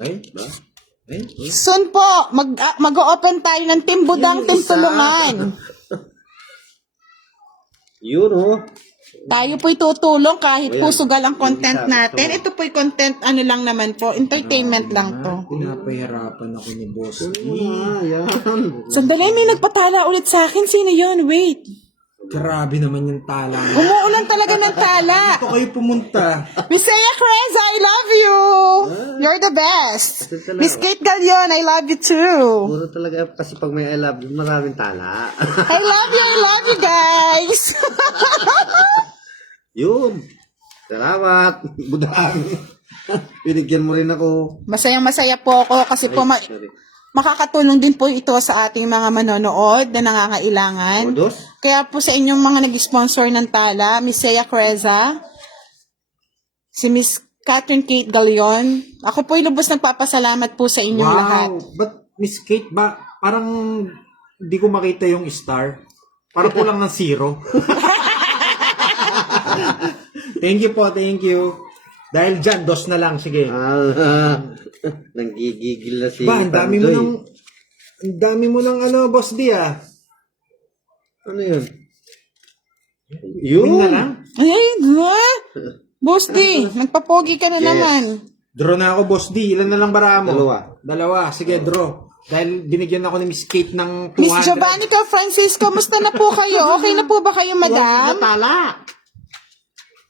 Ay, ba? Ay, Soon po, mag-open tayo ng Team Budang, Yung Team isa. Tulungan. Yun, oh. Tayo po'y tutulong kahit Ayan. po sugal ang content Yung isa, natin. Ito po'y content, ano lang naman po, entertainment lang to. pinapahirapan ako ni Boss D. Yan. Sandali, may nagpatala ulit sa akin. Sino yun? Wait. Grabe naman yung tala mo. Umuulan talaga ng tala. Dito kayo pumunta. Bisaya Creza, I love you. You're the best. Miss Kate Galion, I love you too. Puro talaga kasi pag may I love you, maraming tala. I love you guys. Yun. Salamat. Budang. Binigyan mo rin ako. Masayang-masaya po ako kasi po Sorry. makakatulong din po ito sa ating mga manonood na nangangailangan. Odos? Kaya po sa inyong mga nag-sponsor ng tala, Miss Saya Creza, si Miss Catherine Kate Galion, ako po'y lubos nagpapasalamat po sa inyong lahat. But Miss Kate ba, parang hindi ko makita yung star. Parang kulang ng 0. Thank you po, thank you. Dahil dyan, 2 na lang, sige. Nanggigigil na si Ba, ang dami mo Pandoy. ng ano, Boss D ah. Ano yun? Win na lang. Ay, Boss D, nagpapogi ka na Yes. naman. Draw na ako, Boss D. Ilan na lang bara mo? Dalawa. Sige, draw. Dahil binigyan ako ni Miss Kate ng 200. Miss Giovannica Francisco, musta na po kayo? Okay na po ba kayo, madam? Tala.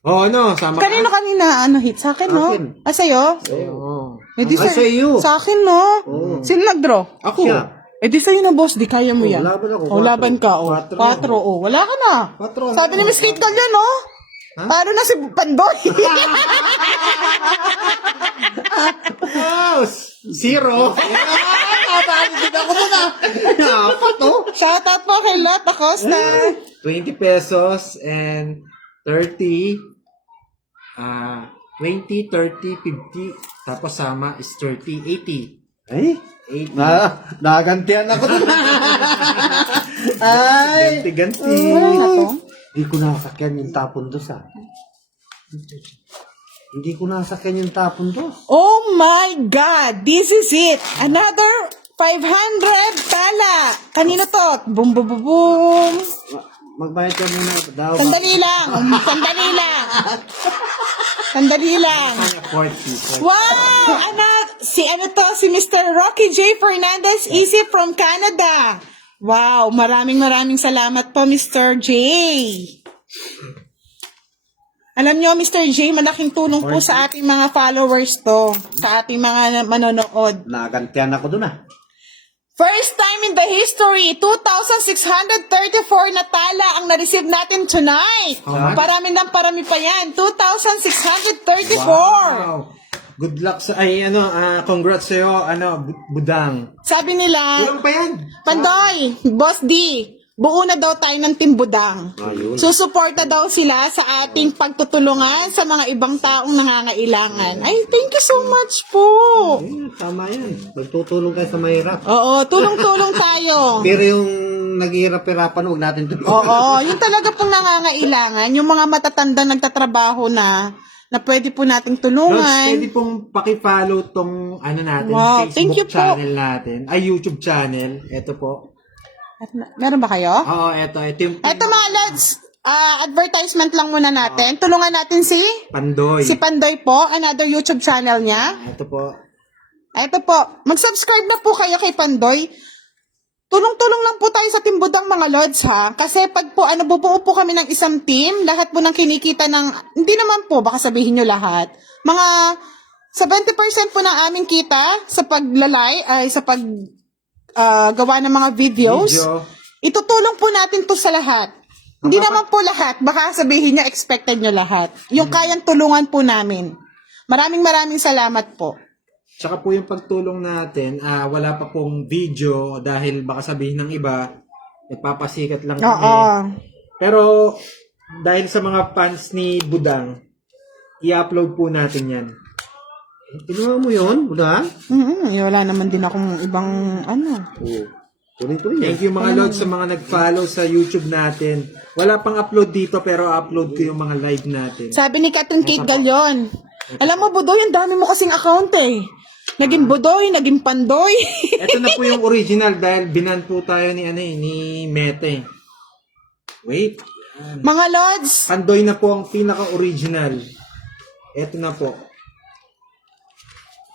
Oo, ano, sama ka. Kanina, ano, hit? Sa akin, no? Akin. Ah, sa'yo? Oo. Eh, di Ay, sa iyo. Sa akin, no? Sino nag-draw? Ako. Siya. Eh, di sa'yo na, boss. Di kaya mo yan. laban ako. O, laban ka, o. 4. 4, o. Wala ka na. 4. Sabi ni Miss Kate Galion, no? Paano na si Pandoy? Oh, 0. Shoutout po kay Lot Acosta. 20 pesos and 30, 20, 30, 50, tapos sama is 30, 80. Ay? 80. Nagantian ako dun. Ay! Ganti-ganti. Ano na to? Hindi ko nasakyan yung tapon dos, ah. Hindi ko nasakyan yung tapon dos. Oh my God! This is it! Another 500 tala! Kanino to? Boom, boom, boom, boom! Magbayad ka muna daw. Sandali lang! Sandali lang! Sandali lang! 40. Wow! Si Mr. Rocky J. Fernandez, easy from Canada. Wow! Maraming salamat po, Mr. J. Alam nyo, Mr. J, malaking tulong po sa ating mga followers to. Sa ating mga manonood. Nagantian ako dun, ah. First time in the history, 2,634 na tala ang na-receive natin tonight. Parami pa yan. 2,634. Wow. Good luck sa, congrats sa'yo, Budang. Sabi nila, Kulang pa yan. Pandoy, Boss D, buo na daw tayo ng Team Budang. Ayun. Susuporta daw sila sa ating pagtutulungan sa mga ibang taong nangangailangan. Ay, thank you so much po. Tama yan. Magtutulong kayo sa mahirap. Oo, tulong-tulong tayo. Pero yung naghihirap-hirapan, huwag natin tulungan. Oo, yung talaga pong nangangailangan, yung mga matatanda nagtatrabaho na pwede po nating Lods, tulungan. pwede pong paki-follow tong natin, Wow, thank you Facebook po. channel natin. Ay, YouTube channel. Ito po. Meron ba kayo? Oo, ito yung Eto mga Lods, advertisement lang muna natin. Tulungan natin si Pandoy. Pandoy po, another YouTube channel niya. Ito po. Ito po, mag-subscribe na po kayo kay Pandoy. Tulong-tulong lang po tayo sa Team Budang mga Lods ha. Kasi pag po, bubuo po kami ng isang team, lahat po ng kinikita ng, hindi naman po, baka sabihin nyo lahat, mga 70% po ng aming kita sa gawa ng mga videos, itutulong po natin to sa lahat. Hindi naman po lahat, baka sabihin nyo, expected nyo lahat. Yung kayang tulungan po namin. Maraming salamat po. Tsaka po yung pagtulong natin, wala pa pong video dahil baka sabihin ng iba, nagpapasikat lang kami. Oo. Pero dahil sa mga fans ni Budang, i-upload po natin yan. Kinuha mo yun, Buda? Wala naman din akong ibang ano. Oo. Tuloy-tuloy yan. Thank you mga Lord sa mga nag-follow sa YouTube natin. Wala pang upload dito pero upload ko yung mga live natin. Sabi ni Catherine Kate Galion, alam mo, Budoy, ang dami mo kasing account eh. Naging Budoy, naging Pandoy. Ito na po yung original dahil binan po tayo ni ni Mete. Wait. Mga Lods, Pandoy na po ang pinaka-original. Ito na po.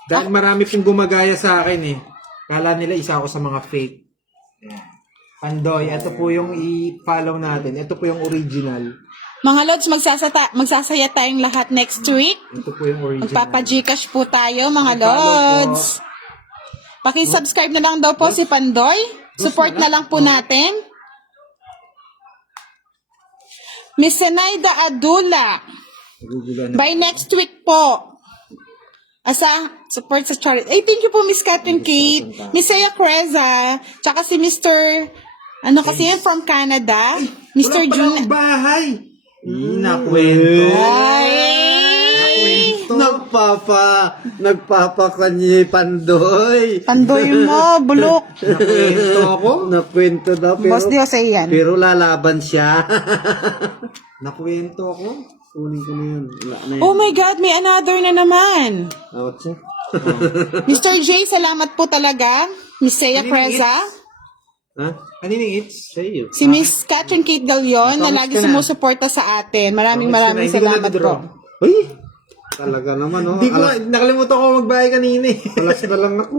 Dahil marami pong gumagaya sa akin eh. Kala nila isa ako sa mga fake. Ayan. Pandoy, ito po yung i-follow natin. Ito po yung original. mga Lods, magsasaya tayong lahat next week. Ito po yung original. Magpapa-Gcash po tayo, mga Follow Lods. Paki-subscribe na lang daw po si Pandoy. Support na lang po natin. Miss Senaida Adula, Nagugulan na. by next week po. Support sa charity. Ay, thank you po, Miss Catherine Kate. Miss Saya Creza. Tsaka si Mr. Ano kasi yun, from Canada. Mr. Wala pa June. lang bahay. Nakwento. Ay! Nagpapakanyi Pandoy. Pandoy mo, bulok. Nakwento ako. Nakwento daw, pero, Boss Dios, yan. pero lalaban siya. Nakwento ako. Kunin ko na yun. Wala na yun. Oh my God, may another na naman. What's that? Mr. J, salamat po talaga. Miss Saya Creza. Ha? Kanina it's? Sa'yo. Si Miss Catherine Kate Galion na Promise lagi ka na. sumusuporta sa atin. Maraming Hindi ko salamat nadidraw. po. Uy! Talaga naman, oh. Hindi ko, nakalimutan ko magbayad kanina eh. Alas na lang ako.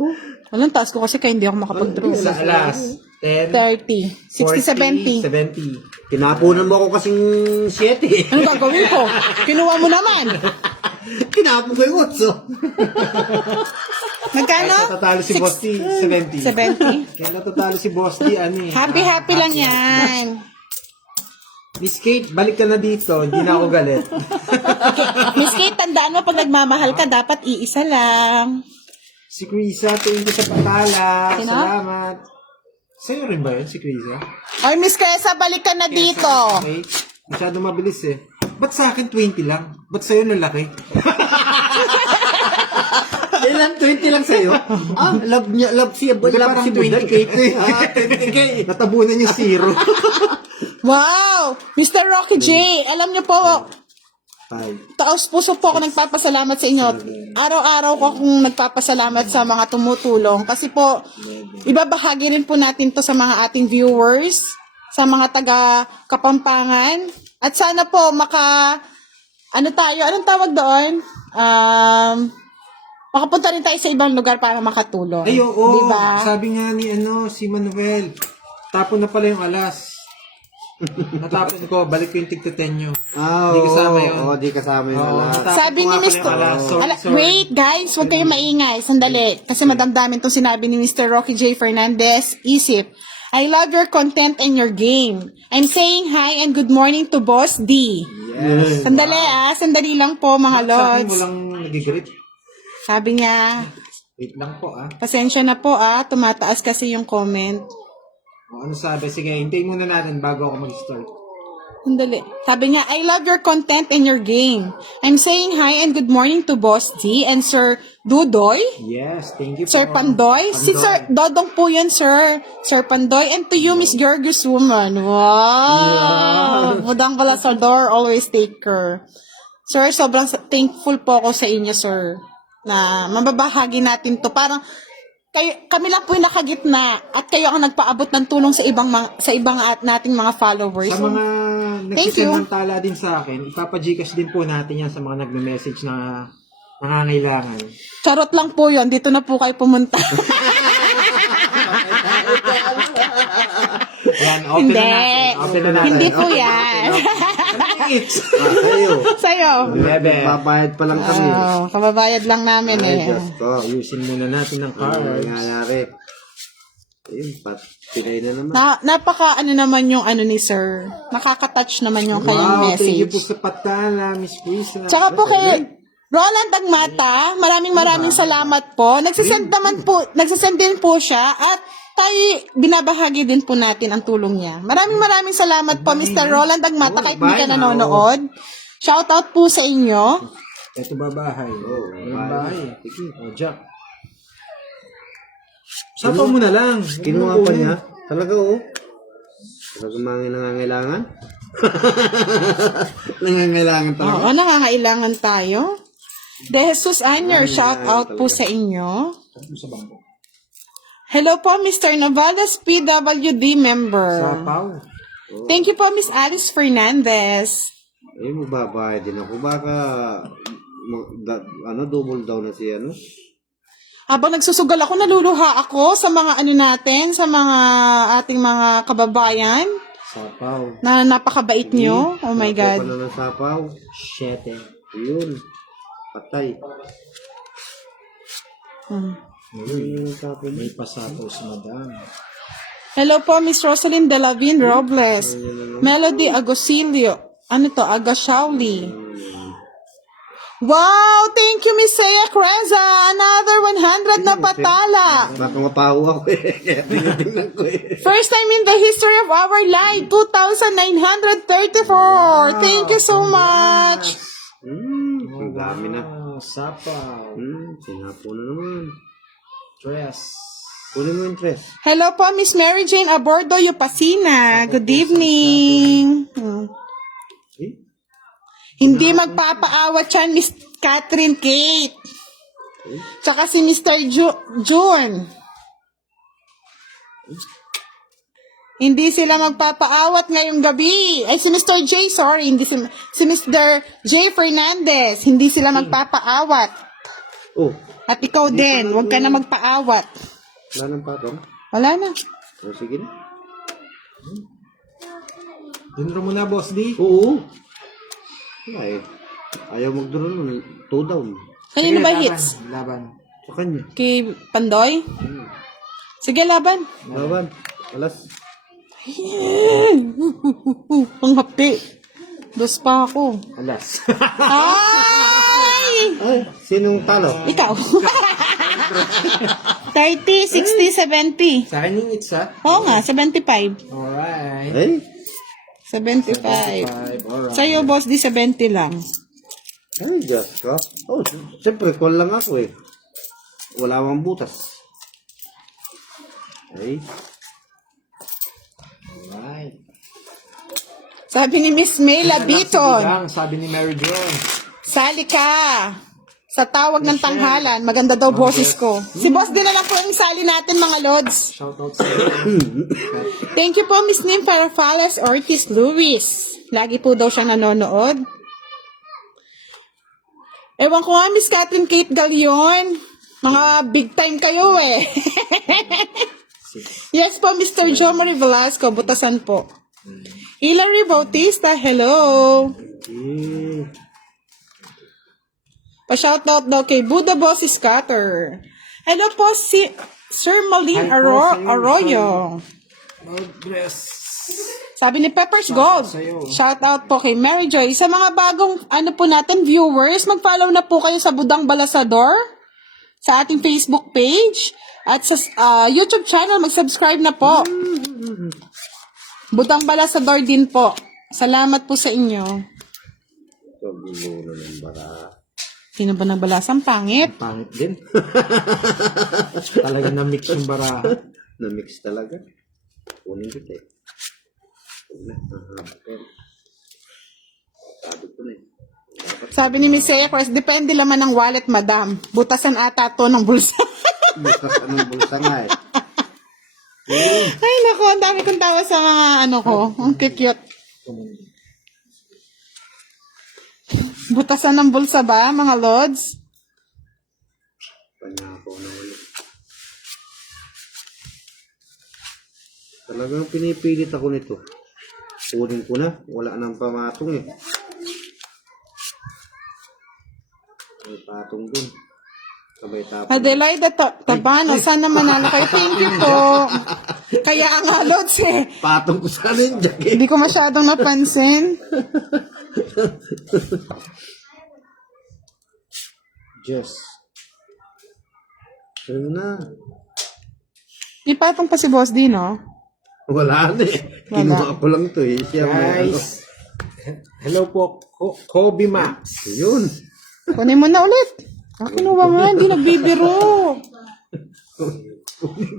Walang taas ko kasi kaya hindi ako makapag-draw. Sa alas. 10, 30, 60, 70. 70. Tinapunan mo ako kasing 7. Ano gagawin ko? Kinuha mo naman. Tinapon ko yung 8. Magkano? Natatalo si Boss D, 70. 70. Kaya natatalo si Boss D, ano eh. Happy lang yan. Miss Kate, balik ka na dito. Hindi na ako galit. Miss Kate, tandaan mo pag nagmamahal ka, dapat iisa lang. Si Krisa, thank you sa patala. Sino? Salamat. Sa'yo rin ba yun, si Krisa? Oy, Miss Cresa, balik ka na dito. Okay. Masyado mabilis eh. Ba't sa akin 20 lang? Ba't sa'yo lalaki? Ilan? 20 lang sa'yo? Love niya, love siya. Hindi, Love parang si Buday. 20K to eh. 20K. Natabunan yung zero. Wow! Mr. Rocky J, alam niyo po, 5. taos puso po ako nagpapasalamat sa inyo. Araw-araw ko akong nagpapasalamat sa mga tumutulong. Kasi po, ibabahagi rin po natin to sa mga ating viewers, sa mga taga Kapampangan. At sana po anong tawag doon? Makapunta rin tayo sa ibang lugar para makatulong. Ay, oo. Diba? Sabi nga ni si Manuel, tapon na pala yung alas. Natapon ko, balik ko yung tig-10 nyo. Di kasama yun. Oo, di kasama yun. Oo, Wala. natapon Sabi ko ni nga pala Mr. yung alas. Sorry. Wait, guys, huwag kayong maingay. Sandali. Kasi madamdamin itong sinabi ni Mr. Rocky J. Fernandez. Isip. I love your content and your game. I'm saying hi and good morning to Boss D. Yes. Sandali lang po, mga Sa akin, lods. walang nagigrit. Sabi niya, Wait lang po pasensya na po tumataas kasi yung comment. O, ano sabi? Sige, hintayin muna natin bago ako mag-start. Sandali. Sabi niya, I love your content and your game. I'm saying hi and good morning to Boss D and Sir Dudoy. Yes, thank you Sir po. Pandoy? Si Sir Dodong po yan, Sir. Sir Pandoy. And to you, Miss Gorgeous Woman. Wow! Budang Balasador, always take care. Sir, sobrang thankful po ako sa inyo, sir. Na mababahagi natin to. Parang, kami lang po yung nakagitna at kayo ang nagpaabot ng tulong sa ibang nating mga followers. Sa mga Thank you. nagsisend ng tala din sa akin, ipapa-Gcash din po natin yan sa mga nagme-message na nangangailangan. Charot lang po yun. Dito na po kayo pumunta. Ayan, open Hindi. na natin. Open na natin. Hindi po yan. Sa'yo. Sa'yo. Babayad pa lang kami. Kababayad lang namin Ay, eh. Diyos ko. Ayusin muna natin ng Ano cards. nangyayari? Ayun, pinay na naman. Napaka naman yung ni sir. Nakaka-touch naman yung kayong Wow, thank you message. po sa patala, Miss Krisa. Tsaka po kay Roland Agmata, maraming salamat po. Nagsisend din po siya at tayo binabahagi din po natin ang tulong niya. Maraming salamat po Mr. Roland Agmata kahit hindi ka nanonood. Shout out po sa inyo. Ito ba bahay? Oo, bahay. Sige. O, Jack. Sapaw mo na lang. Kinuha pa niya. Talaga, oh. Talaga mga nangangailangan. Nangangailangan talaga. Oo, nangangailangan tayo. De Jesus Anyer, shout out po sa inyo. Hello po, Mr. Novales, PWD member. Sapaw. Thank you po, Miss Alice Fernandez. Eh, magbabayad din ako. Baka, double down na si ano. Habang nagsusugal ako, naluluha ako sa mga natin, sa mga ating mga kababayan Sapaw. na napakabait nyo. Oh my God. Sapaw pa na ng sapaw. Shete. Yun. Patay. Yung sapaw mo. May pasapaw si madam. Hello po, Miss Rosalyn Delavin Robles. Melody Agosilio. Ano to? Agashauli. Wow! Thank you, Miss Saya Creza. Another 100 na patala. Baka mapaho ako eh. Kaya tinitingnan ko eh. First time in the history of our live, 2,934. Thank you so much. Ang dami na. Wow, sapaw. Sinapo na naman. Dress. Kunin mo yung dress. Hello po, Miss Mary Jane Abordo Yupasina. Good evening. Eh? Hindi magpapaawat yan, Miss Catherine Kate. Tsaka si Mr. June. Hindi sila magpapaawat ngayong gabi. Ay, si Mr. J, sorry. Hindi si Mr. J Fernandez. Hindi sila magpapaawat. Oh, At ikaw din, huwag ka na magpaawat. wala nang patong. Wala na. Oh, sige na. Dinro mo na, Boss D. Oo. Wala eh. Ayaw mag-drone nun. 2 down. Kanino ba laban, hits? Laban. Sa kanya. Kay Pandoy? Sige, laban. Laban. Alas. Ang hapi. Dos pa ako. Alas. Ay! Ay, sinong talo? Ikaw. 30, 60, 70. Sa akin yung hits, ha? Oo nga, 75. Alright. Eh? 75. Alright. Sa'yo, boss, di 70 lang. Ay, Diyos ka. Oh, siyempre, call lang ako eh. Wala akong butas. Ay. Alright. Sabi ni Miss May Labiton, Sabi ni Mary John. sali ka. Sa tawag ng tanghalan, maganda daw boses ko. Si boss din na lang po ang sali natin, mga lods. Shoutout sa iyo. Thank you po, Miss Nim Farafales Ortiz Luis. Lagi po daw siyang nanonood. Ewan ko nga, Miss Catherine Kate Galion. Mga big time kayo eh. Yes po, Mr. Jomari Velasco. Butasan po. Hilary Bautista, hello. Pa-shoutout daw kay Buddha Boss Scatter. Hello po si Sir Malin Arroyo. Dress. Sabi ni Peppers Gold. Shoutout po kay Mary Joy. Sa mga bagong po natin viewers, mag-follow na po kayo sa Budang Balasador sa ating Facebook page at sa YouTube channel, mag-subscribe na po. Budang Balasador din po. Salamat po sa inyo. Kagulo na ng bara. Sino ba nagbalasang pangit? Pangit din. Talaga na-mix yung baraha. Na-mix talaga. Kunin kita eh. Sabi ko na eh. Sabi ni Miss Saya Cruz, depende naman ng wallet, madam. Butasan ata to ng bulsa. Bukas anong bulsa nga eh. Ay, naku, ang dami kong tawa sa mga ko. Ang cute. Butasan ng bulsa ba, mga lods? Panyako na ulit. Talagang pinipilit ako nito. Kunin ko na. Wala nang pamatong eh. May patong dun. Sabay tapon. Adelaida Tabano, sana manalo kayo. Thank you po. Kaya nga, lods eh. Patong ko sana yung jacket. Hindi ko masyadong napansin. Diyos. Ano na? Ipatong pa si Boss D, no? Wala na eh. Kinuha ko lang to eh. Siya may ano. Guys, hello po, Kobe Max. Yun. Kunin mo na ulit. Kinuha nga, hindi nagbibiro.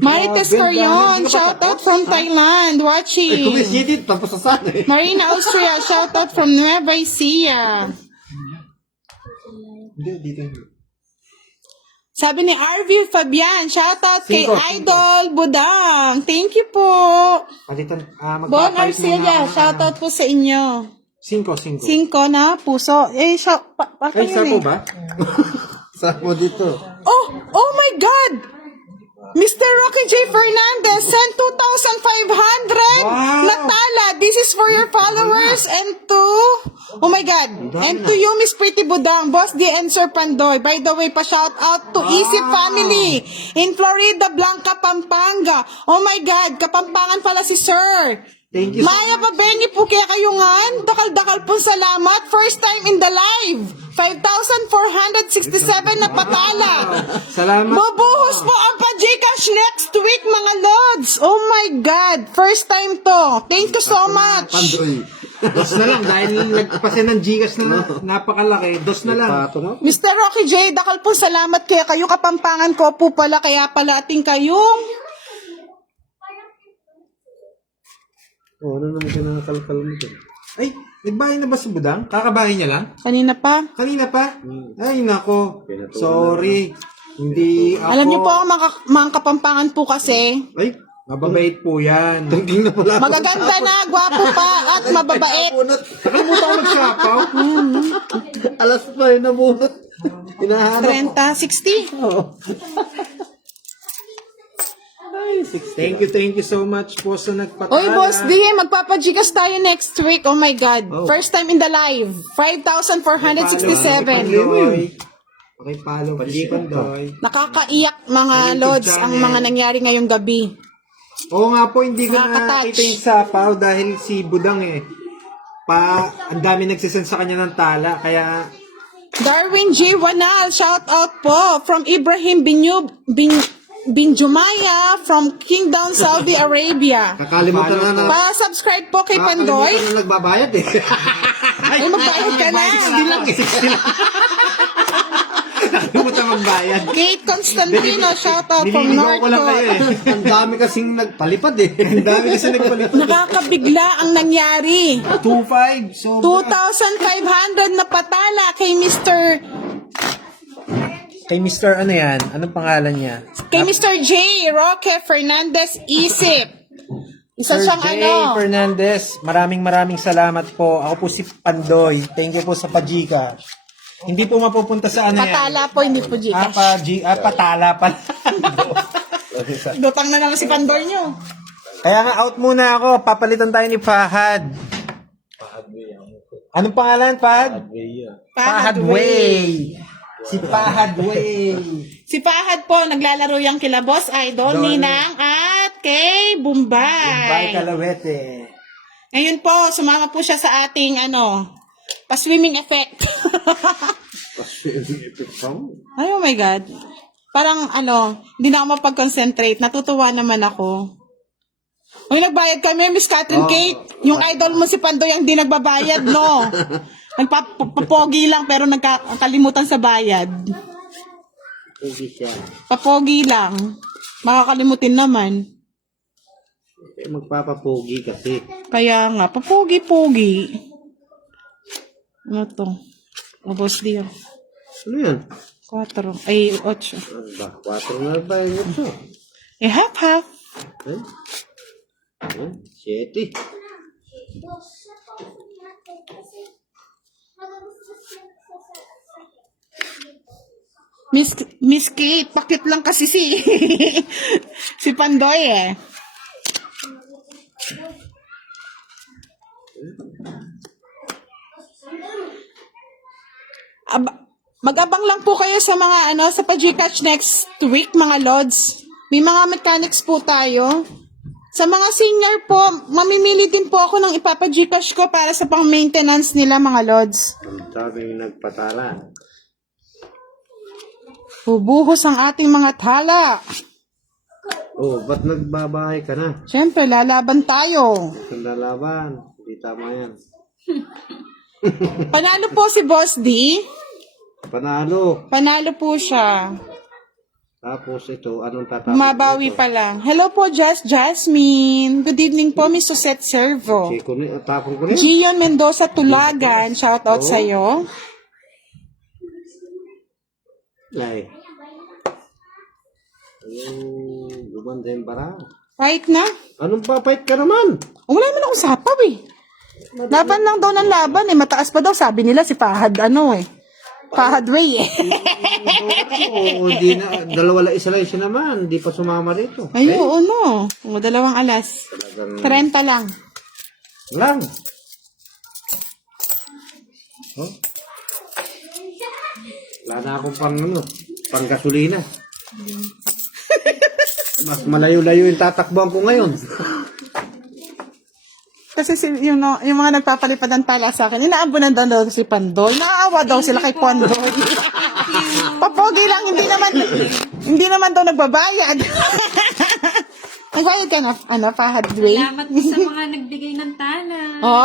Marites Carion, shoutout from Thailand, Ay, watching. kumisidit. Tapos sa sana eh. Marina Austria, shoutout from Nueva Ecija. Hindi, dito. Sabi ni RV Fabian, shoutout kay Cinco. Idol Budang. Thank you po. Palitan, Bon magpapalit Arcelia, shoutout po sa inyo. 5. 5 na, puso. Eh, Ay, sa po ba? Sa mo dito. Oh my God! Mr. Rocky J. Fernandez sent 2,500 Wow! Natala. This is for your followers and to... Oh my God. And to you, Miss Pretty Budang, Boss D and Sir Pandoy. By the way, pa-shout out to Isip Family in Florida Blanca, Pampanga. Oh my God, Kapampangan pala si Sir. Thank you so Maya Pabengi po kaya kayungan. Dakal-dakal po salamat. First time in the live. 5,467 na patala. Salamat. Bubuhos po ang pa-Gcash next week, mga Lods. Oh my God. First time to. Thank you so much. Pandoy. Dos na lang dahil nagpase ng Gcash na napakalaki. Dos na lang. Patong ako. Mr. Rocky J, dakal po salamat kaya kayo. Kapampangan ko po pala. Kaya pala ating kayong... Oh, ano naman kinakalkal mo dyan? Ay, nagbahay na ba si Budang? Kakabahay niya lang? Kanina pa. Kanina pa? Ay, nako. Sorry. Hindi ako... Alam niyo po, mga kapampangan po kasi, Ay, Mababait po yan. tungting na pala. magaganda na, gwapo pa, at mababait. Nabunot. Nakalimutan ko magsapaw. Alas pa yun nabunot. Hinahanap. 30, 60. Oo. Thank you so much po sa nagpatala. Oy, Boss D, magpapajikas tayo next week. Oh my God. First time in the live. 5,467. Pakipalo po si Pandoy. Nakakaiyak mga Lods ang mga nangyari ngayong gabi. Oo nga po, hindi ko Nakaka-touch. nakita yung sapaw dahil si Budang ang dami nagsisend sa kanya ng tala. Kaya, Darwin G. Wanal, shout out po from Ibrahim Binjumaya from Kingdom, Saudi Arabia. Kakalimutan na Pa-subscribe po kay Pandoy. Kakalimutan na nagbabayad eh. Ay, magbayad ka na. Hindi lang eh. nakalimutan magbayad. Kate Constantino, shout out from Biniligaw ko lang kayo Northcote. Ang dami kasing nagpalipad eh. Ang dami kasi nagpalit. Nakakabigla ang nangyari. 2.5. So, 2,500 na patala kay Mr. kay Mr. ano yan? Anong pangalan niya? Kay Mr. J. Roque Fernandez Isip. Isa Sir siyang Jay ano. Fernandez, maraming salamat po. Ako po si Pandoy. Thank you po sa Pagika. Hindi po mapupunta sa ano Patala po, hindi po yan. Gcash. Patala pala. Lutang na naman si Pandoy nyo. Kaya nga out muna ako. Papalitan tayo ni Fahad. Anong pangalan, Fahad? Fahad Way. Si Fahad Way. Si Fahad po, naglalaro yung kila Boss Idol, Don. Ninang, at kay Bumbay. Bye, Kalawete. Ngayon po, sumama po siya sa ating, pa-swimming effect. Ay, oh my God. Parang, hindi na ako mapag-concentrate. Natutuwa naman ako. Uy, nagbayad kami, Miss Catherine Kate. Yung idol mo si Pandoy ang di nagbabayad, no? Nagpapogi lang pero nagkakalimutan sa bayad. Hindi siya. Papogi lang. Makakalimutin naman. Magpapapogi kasi. Kaya nga, papogi-pogi. Ano to? Ubos diyo. Ano yan? 4. Ay, 8. Ano ba? 4 na ba yun ito? Eh, half-half. Eh? 7. Miss Kate, pakit lang kasi si Pandoy eh. Mag-abang lang po kayo sa mga sa Pagcash next week, mga Lods. May mga mechanics po tayo. Sa mga senior po, mamimili din po ako ng ipapa-Gcash ko para sa pang-maintenance nila, mga Lods. Ang daming nagpatala. Bubuhos ang ating mga tala. Oh, ba't nagbabahay ka na? Siyempre, lalaban tayo. Ang lalaban. Hindi tama yan. Panalo po si Boss D. Panalo. Panalo po siya. Tapos ito, anong tatapos? Mabawi pa lang. Hello po, Jasmine. Good evening po, Miss Susette Servo. Tapon ko rin. Gion Mendoza Tulagan. Shout out sa'yo. Ay. Gumanda yung bara. Right na? Anong papait ka naman? Wala naman akong sapaw eh. Laban lang daw ng laban eh. Mataas pa daw sabi nila si Fahad Fahad Ray eh. Oo, di na, dalawa lang isa lang siya naman. Di pa sumama rito. Ay, oo no. O, 2 alas. 30 lang. Lang. Oh. Wala na akong pang gasolina. Mas malayo-layo yung tatakbuhan ko ngayon. Kasi yung mga nagpapalipad ng tala sa akin, inaabunan daw si Pandoy. Naawa daw sila kay Pandoy. Papogi lang, hindi naman daw nagbabayad. Nagbayad ka na, Fahad Ray? Salamat po sa mga nagbigay ng tala.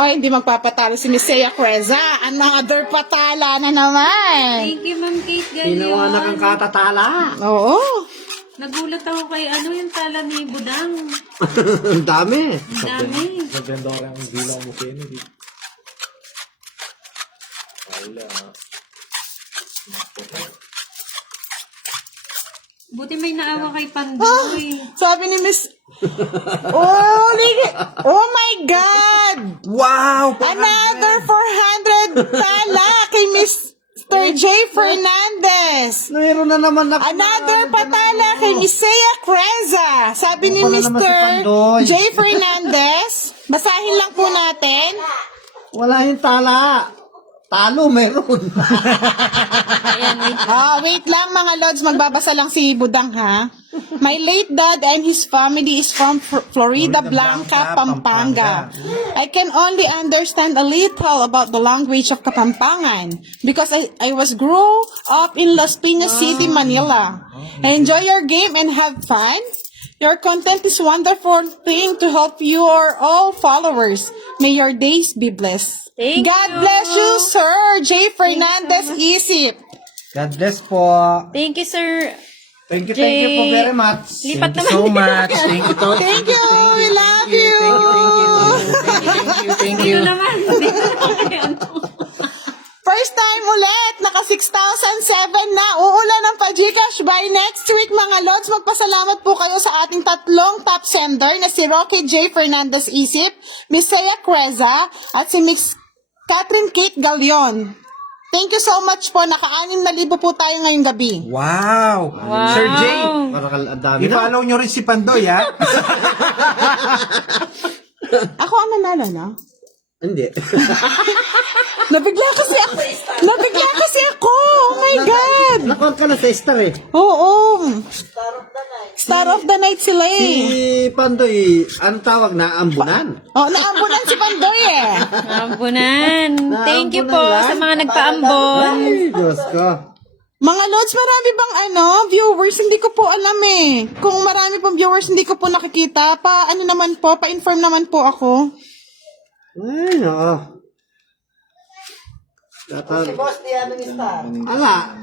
Hindi magpapatalo si Miss Seiya Creza. Another patala na naman. Thank you, Ma'am Kate Galion. Ginawa na kang katatala. Oo. Nagulat ako kay yung tala ni Budang. Ang dami. Ang dami. Maganda ko lang ang bilang mo kayo. Buti may naawa kay Pandoy. Sabi ni Miss... Oh my God! Wow! Another 400 tala kay Mr. J. Fernandez. Mayroon na naman ako. Another patala kay Miss Seiya Creza. Sabi ni Wala naman si Mr. Pandoy. J. Fernandez. Basahin lang po natin. Wala yung tala. Talo, meron. Wait lang mga lods, magbabasa lang si Budang ha. My late dad and his family is from Florida Blanca, Pampanga. I can only understand a little about the language of Kapampangan because I was grew up in Las Piñas City, Manila. Enjoy your game and have fun. Your content is wonderful thing to help your all followers. May your days be blessed. Thank God you. bless you, Sir J. Fernandez Isip. God bless po. Thank you, sir. Thank you po very much. Lipat naman. So much. Thank you to. Thank you. We love you. Thank Dito you. naman. Dito naman. First time ulit. Naka 6,007 na. Uulan ng pa-Gcash by next week, mga lods. Magpasalamat po kayo sa ating 3 top sender na si Rocky J. Fernandez Isip, Miss Seiya Creza, at si Miss Catherine Kate Galion. Thank you so much po. Naka-6,000 po tayo ngayong gabi. Wow. Sir Jay, Parang ang dami na. i-follow nyo rin si Pandoy, ha? Ako ang nanalo, no? Hindi. Nabigla kasi ako. Oh my God. Nakuha ka na sa star eh. Oo. Star of the night sila Si eh. Pandoy, anong tawag na? Ambunan. Naambunan si Pandoy eh. Ambunan. Thank you po Naambunan lang. sa mga nagpaambon. Ay, Diyos ko. Mga lods, marami bang viewers? Hindi ko po alam eh. Kung marami pang viewers, hindi ko po nakikita. Pa-inform naman po ako. Ay, no. Si boss, di ano ni star? Ala,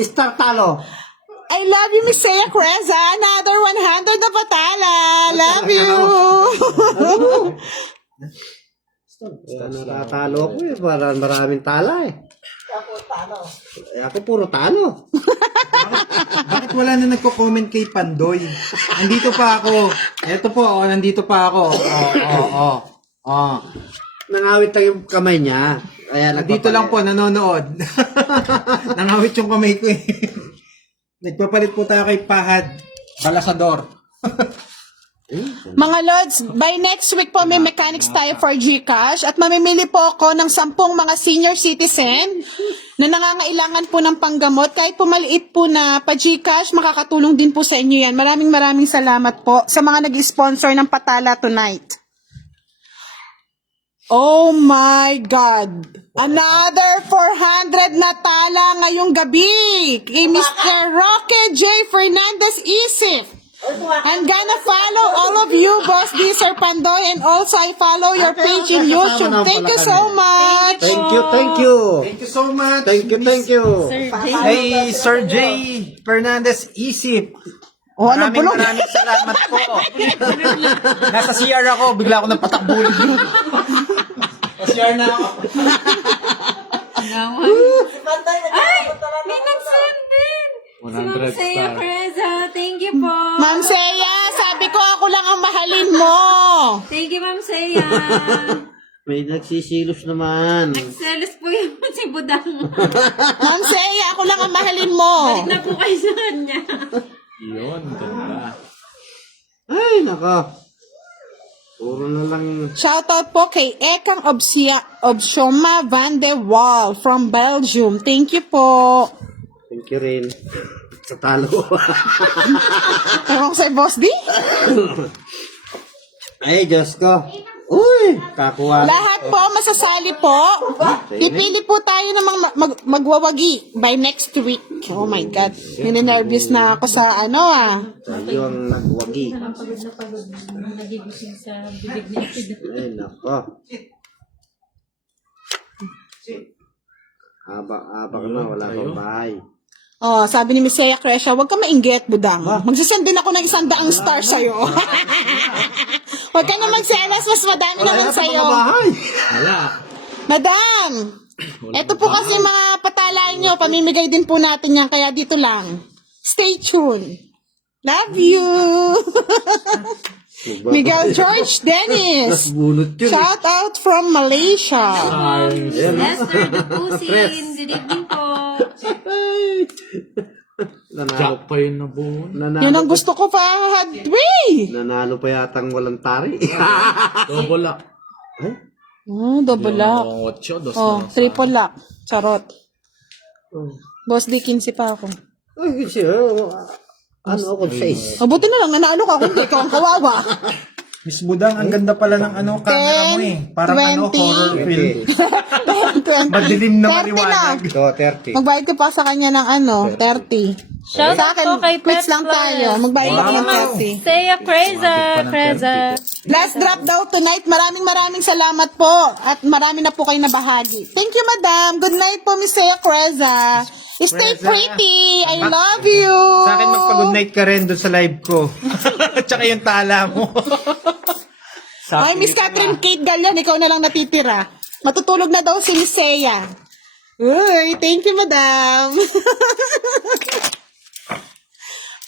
star talo. I love you, Miss Seiya Creza. Another 100 na patala. Love you. Natatalo ako eh. Maraming tala eh. Ako puro talo. Bakit wala na nagko-comment kay Pandoy? Nandito pa ako. Eto po, nandito pa ako. Nangawit lang yung kamay niya. Kaya Dito lang po, nanonood. Nangawit yung kamay ko eh. Nagpapalit po tayo kay Fahad Balasador. Mga lods, by next week po may mechanics tayo for GCash at mamimili po ako ng 10 mga senior citizen na nangangailangan po ng panggamot. Kahit po maliit po na pa-GCash, makakatulong din po sa inyo yan. Maraming salamat po sa mga nag-sponsor ng patala tonight. Oh my God! Another 400 na tala ngayong gabi kay Mr. Roque J. Fernandez Isip. I'm gonna follow all of you, Boss D. Sir Pandoy, and also I follow your page in YouTube. Thank you so much. Thank you, thank you. Thank you so much. Thank you, thank you. Sir Jay. Hey, Sir J. Fernandez Isip. Oh, ano bulong? Maraming salamat po. Nasa CR ako, bigla ako napatakbulig. Sa CR na ako. Ay! May nag-send din! Si Ma'am Saya Preza. Thank you po. Ma'am Seya, sabi ko ako lang ang mahalin mo. Thank you, Ma'am Saya. May nagsisilos naman. Nagselos po yung si Budang. Ma'am Seya, ako lang ang mahalin mo. Balik na po kayo sa kanya. Yun, ganda. Ay, nako. Puro na lang. Shoutout po kay Ekang Obsioma Van de Waal from Belgium. Thank you po. Thank you rin. Sa talo. Ewan ko sa'yo, Boss D. Ay, Diyos ko. Uy, kakuha. Lahat po masasali po. Pipili po tayo ng mga magwawagi by next week. Oh my God. Ninenervous na ako sa ano ah. Tayo ang nagwagi. Ay, nako. Abak na, wala pang bahay. Oh, sabi ni Miss Seya Crescia, huwag ka mainggit, budang. Magsasend din ako ng 100 star sa'yo. Huwag ka na magselas, mas madami naman sa'yo. Bahay. Wala. Madam, eto po kasi mga patalain nyo, pamimigay din po natin yan, kaya dito lang. Stay tuned. Love you! Miguel George Dennis. Bunot yun. Shout out from Malaysia. Lester Dupusin. Good evening po. Nanalo pa yun na buo. Yun ang gusto ko pa, Hadwi. Nanalo pa yatang walang tari. Double lock. Oh, double lock. Oh, triple lock. Charot. Boss D, 15 pa ako. Ay, siya. Ano ako, 6. Mabuti na lang, nanalo ka kung ikaw ang kawawa. Miss Budang, ang ganda pala ng ano, camera mo eh. Parang 20. horror film. Madilim na 30 maliwanag. So, 30. Magbayad ka pa sa kanya ng 30. Shout Sa out po akin, kay quits Pep lang Flores. tayo. Magbayad ako ng 30. Saya Preza. Last drop daw tonight. Maraming salamat po. At marami na po kayo nabahagi. Thank you, madam. Good night po, Miss Seya Creza. Stay Creza. pretty. I love you. Sa akin, magpa-good night ka rin doon sa live ko. Tsaka yung tala mo. Ay, Miss Catherine Kate Galian, ikaw na lang natitira. Matutulog na daw si Miss Seya. Uy, thank you, madam.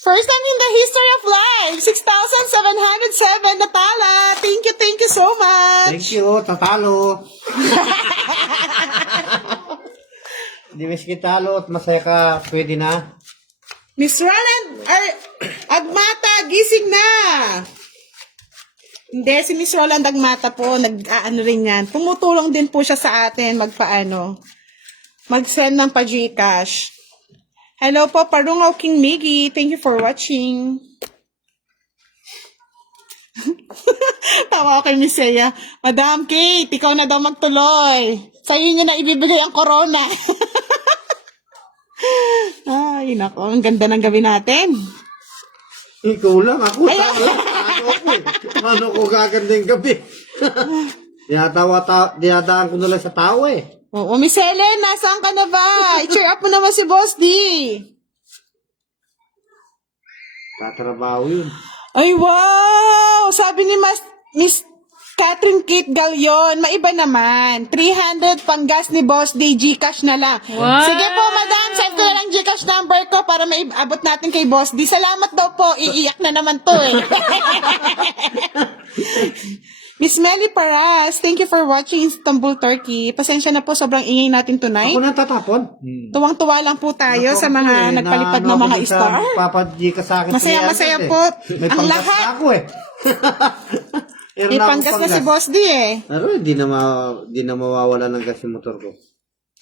First time in the history of life, 6,707 natala. Thank you so much. Thank you, tatalo. Di mas kitalo at masaya ka, pwede na. Miss Roland Agmata, gising na. Hindi, si Miss Roland Agmata po, nag-ano rin yan. Tumutulong din po siya sa atin mag-send ng pa-Gcash. Hello po, Parungaw King Miggy. Thank you for watching. Tawa ko kay Miss Seya. Madam Kate, ikaw na daw magtuloy. Sa inyo na ibibigay ang corona. Ay, nako. Ang ganda ng gabi natin. Ikaw lang, ako. Ano ko gaganda yung gabi? Dinadaan ko na lang sa tao eh. Oo, Miss Helen, nasaan ka na ba? I-cheer up mo naman si Boss D. Tatrabaho yun. Ay, wow! Sabi ni Miss Catherine Kate Galion, maiba naman. 300 panggas ni Boss D, Gcash na lang. Wow! Sige po, madam, send ko na lang Gcash number ko para maibot natin kay Boss D. Salamat daw po, iiyak na naman to eh. Miss Melly Paras, thank you for watching Istanbul, Turkey. Pasensya na po, sobrang ingay natin tonight. Ako na tatapon. Tuwang-tuwa lang po tayo sa mga nagpalipad ng mga star. Papadji ka sa akin. Masaya-masaya po. May Ang panggas lahat. na ako eh. May panggas na si Boss D eh. Pero di na mawawala ng gas yung motor ko.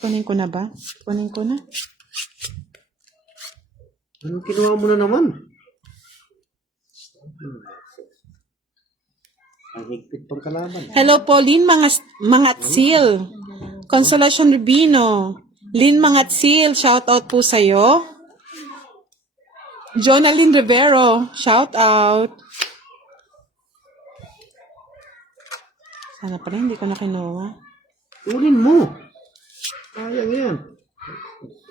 Kunin ko na ba? Kunin ko na. Anong kinuha mo na naman? Ang higpit pang kalaban. Hello po, Lynn Mangatsil. Consolacion Rubino. Lynn Mangatsil, shout out po sa'yo. Jonalyn Rivero, shout out. Sana pala hindi ko na kinuha. Kunin mo. Sayang yan.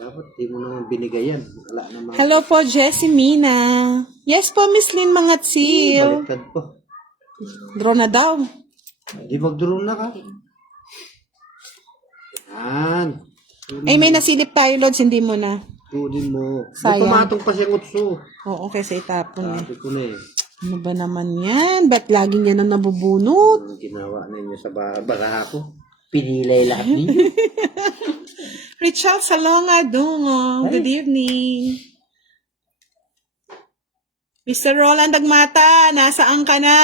Dapat di mo naman binigay yan. Wala naman. Hello po, Jessie Mina. Yes po, Miss Lynn Mangatsil. Baliktad po. Draw na daw. Di mag-draw na ka. Yan. Ay, may nasilip tayo, Lods, hindi mo na. Kunin mo. Sayang. Tumatong pa siyang utso. Oo, kasi itapon eh. Sabi ko na eh. Ano ba naman yan? Ba't laging yan ang nabubunot? Ang ginawa ninyo sa baraha ko. Pinilay lahat ninyo. Richard Salonga Dungo, good evening. Mr. Roland Agmata, nasaan ka na?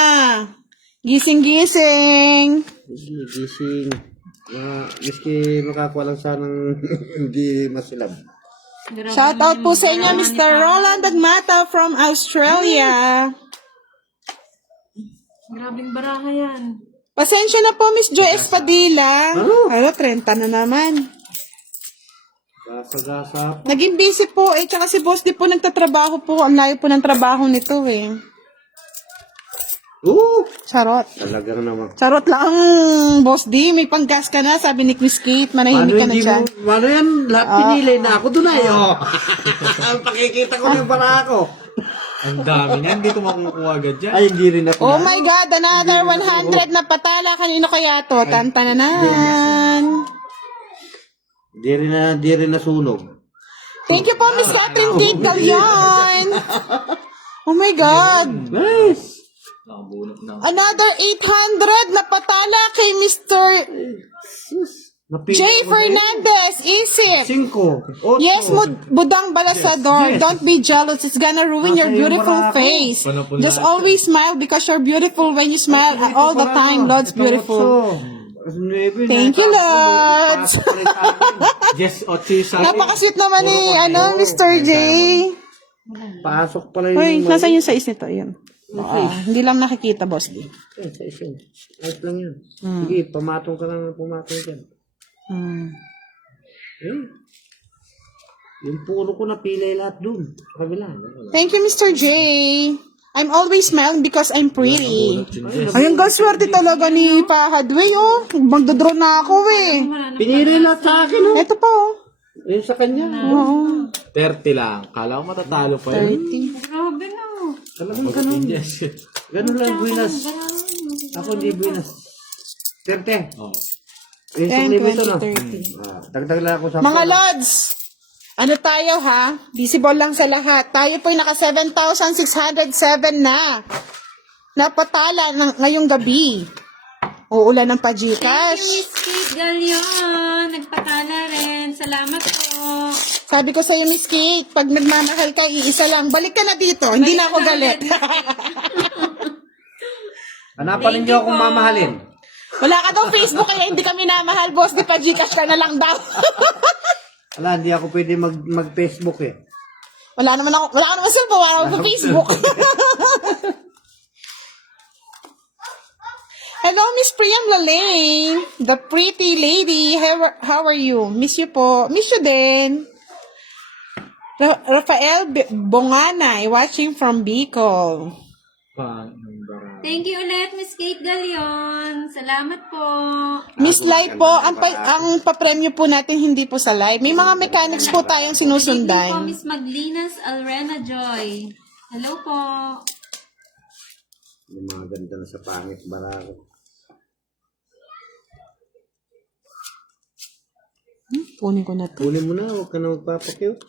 Gising-gising. Sige, gising. Miski makakuha lang sanang hindi masilab. Shout out po sa inyo, Mr. Roland Agmata from Australia. Grabing baraha yan. Pasensya na po, Miss Joy Espadilla. Ano, 30 na naman. Gasa-gasa. Naging busy po eh, tsaka si Boss di po nagtatrabaho po. Ang layo po ng trabaho nito eh. Charot. Talagang naman. Charot lang, Boss D. May panggas ka na, sabi ni Chris Kate. Manahimik ka na dyan. Ano yan? Lahat pinilay na ako doon ay. Ang pakikita ko yung baraha ko. Ang dami niyan. Hindi ko makukuha agad dyan. Ay, hindi rin ako. Oh my God, another 100 na patala. Kanino kaya to? Tantananan. Di rin nasunog. Thank you po, Miss Catherine Kate Galion. Oh my God. Nice. Another 800 na patala kay Mr. J. Fernandez. Isip. 5. Yes, Budang Balasador. Don't be jealous. It's gonna ruin your beautiful face. Just always smile because you're beautiful when you smile all the time. Lord's beautiful. Thank you, Lord. Yes, Ochi sa Napakasweet naman ni Mr. J. Pasok pala yung... Uy, nasa yung size nito? Yun. Hindi lang nakikita, Boss D. Sa isa. Ayos lang yun. Sige, pamatong ka lang ng pumatong dyan. Yung puno ko napilay lahat dun. Sa kabila. Thank you, Mr. J. I'm always smiling because I'm pretty. Ayun, swerte talaga ni Pahadway, oh. Magdodraw na ako, eh. Pinili lahat sa akin, oh. Ito pa, oh. Yung sa kanya. Oo. 30 lang. Kala ko matatalo pa yun. 30. Grabe na. Talagang ganun. Yes. Ganun lang, buinas. Ako hindi buinas. 30. Oh. Yung 10, limito, 20, no? 30. Dagdag lang ako sa... Mga Lods, ano tayo ha? Visible lang sa lahat. Tayo po'y naka 7,607 na. Napatala ngayong gabi. Uulan ng Thank you, pa-Gcash. Miss Kate Galion. Nagpatala rin. Salamat po. Sabi ko sa'yo, Miss Kate, pag nagmamahal ka, iisa lang. Balik ka na dito. Hindi na ako galit. Hanapan ninyo akong mamahalin. Wala ka daw Facebook, kaya hindi kami namahal, boss. Di pa Gcash ka na lang daw. Wala, hindi ako pwede mag-Facebook eh. Wala naman cellphone, wala naman Facebook. Hello, Miss Priam Lalaine, the pretty lady. How are you? Miss you po. Miss you din. Rafael Bongana, watching from Bicol. Thank you ulit, Miss Kate Galion. Salamat po. Miss Live po, ang papremyo po natin hindi po sa live. May mga mechanics po tayong Good evening po, sinusundan. Miss Maglinas Alrena Joy. Hello po. Yung mga ganda na sa pangit barako. Kunin ko na to. Kunin mo na, huwag ka na magpapakute.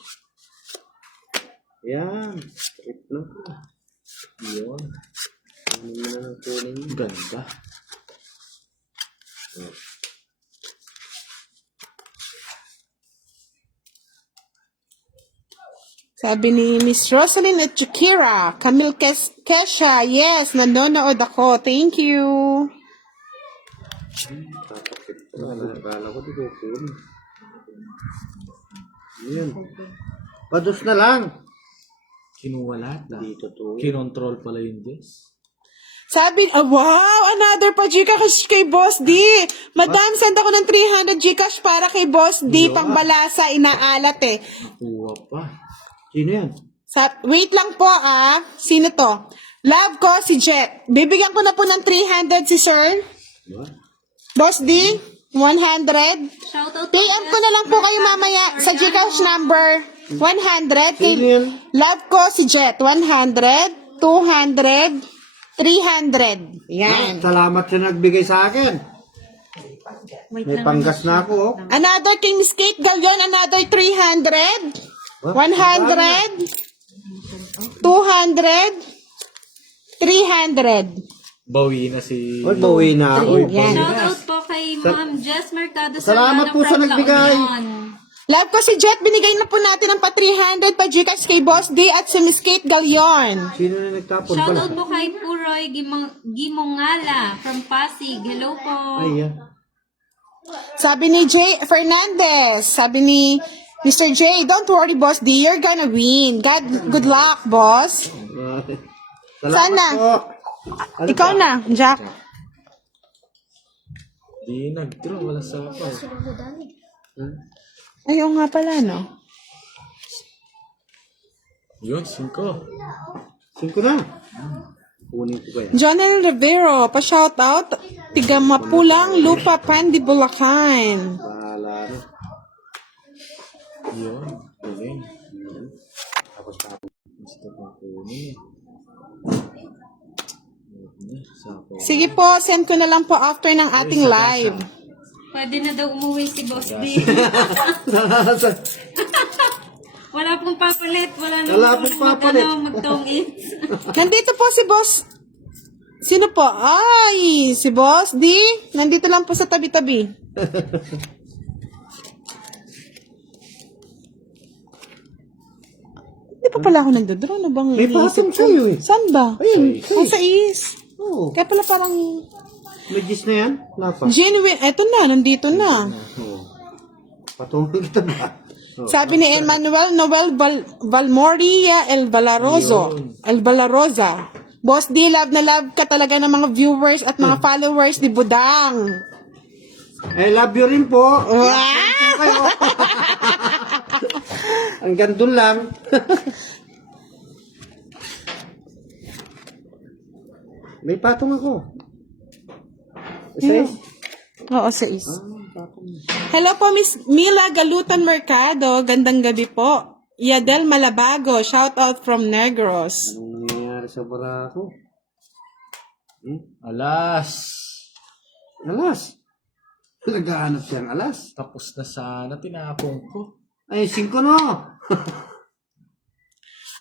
Yan. Sakit na po. Yun. Kunin mo na ng kunin mo. Ganda. Sabi ni Miss Rosalyn at Chukira, Camille Kesha, yes, nanonood ako. Thank you. Papakit ko. Akala ko dito kunin. Yun. Pados na lang. Kinuha lahat na. Dito to. Kinontrol pala yung Diyos. Sabi, wow, another pa Gcash kay Boss D. Madam, send ako ng 300 Gcash para kay Boss D. Pangbalasa, inaalat eh. Nakuha pa. Sino yan? Wait lang po Sino to? Love ko si Jet. Bibigyan ko na po ng 300 si Sir. Diba? Boss D, 100. Shoutout PM ko na lang po kayo mamaya sa Gcash number 100. Kay Sino yan? Love ko si Jet. 100, 200, 300. Yan. Salamat sa nagbigay sa akin. Wait May lang. panggas na ako, oh. Another King's Cake Galyon, another 300, 100, 200, 300. Bawi na si... Oy, bawi na ako. Yan. Shoutout po kay Ma'am Jess Mercado Salamat Salgado po sa from nagbigay. La Union. Love ko si Jet, binigay na po natin ng pa 300 pa Gcash kay Boss D at si Miss Kate Galyon. Sino na nagtapon pala? Shoutout po kay Puroy Gimongala from Pasig. Hello po. Ay, yan. Sabi ni Jay Fernandez, sabi ni Mr. J, don't worry Boss D, you're gonna win. Good luck, boss. Salamat Sana. po. Ano Ikaw pa? na, Jack. Di nag-draw, wala sapaw. Ayun nga pala, no? Yun, 5. 5 na. Kunin ko kaya. Jonel Rivero, pa-shoutout. Tiga Mapulang Lupa, Pandi, Bulacan. Bahala na. Yun, galing. Gusto ko kunin. Sapaw. Sige po, send ko na lang po after ng ating live. Pwede na daw umuwi si Boss D. Wala pong papalit. Wala pong papalit. Magtong-its. Nandito po si Boss. Sino po? Ay, si Boss D. Nandito lang po sa tabi-tabi. Hindi pa pala ako nandodro. Ano bang May iniisip patong ko? sa'yo eh. Saan ba? Ayun, Sa is. Oo. Kaya pala parang May gis na yan? Wala pa. genuine. Eto na, nandito na. Oo. Patuloy kita ba? Sabi ni Emmanuel Noel Valmoria El Valaroza. Boss D, love na love ka talaga ng mga viewers at mga followers ni Budang. I love you rin po. Wow! Hanggang dun lang. May patong ako. Isa Oo, sa is. Hello po, Miss Mila Galutan Mercado. Gandang gabi po. Yadel Malabago. Shout out from Negros. Anong nangyayari sa barako? Alas. Alas. Naghahanap siyang alas. Tapos na sana, tinapong ko. Ay, 5 no.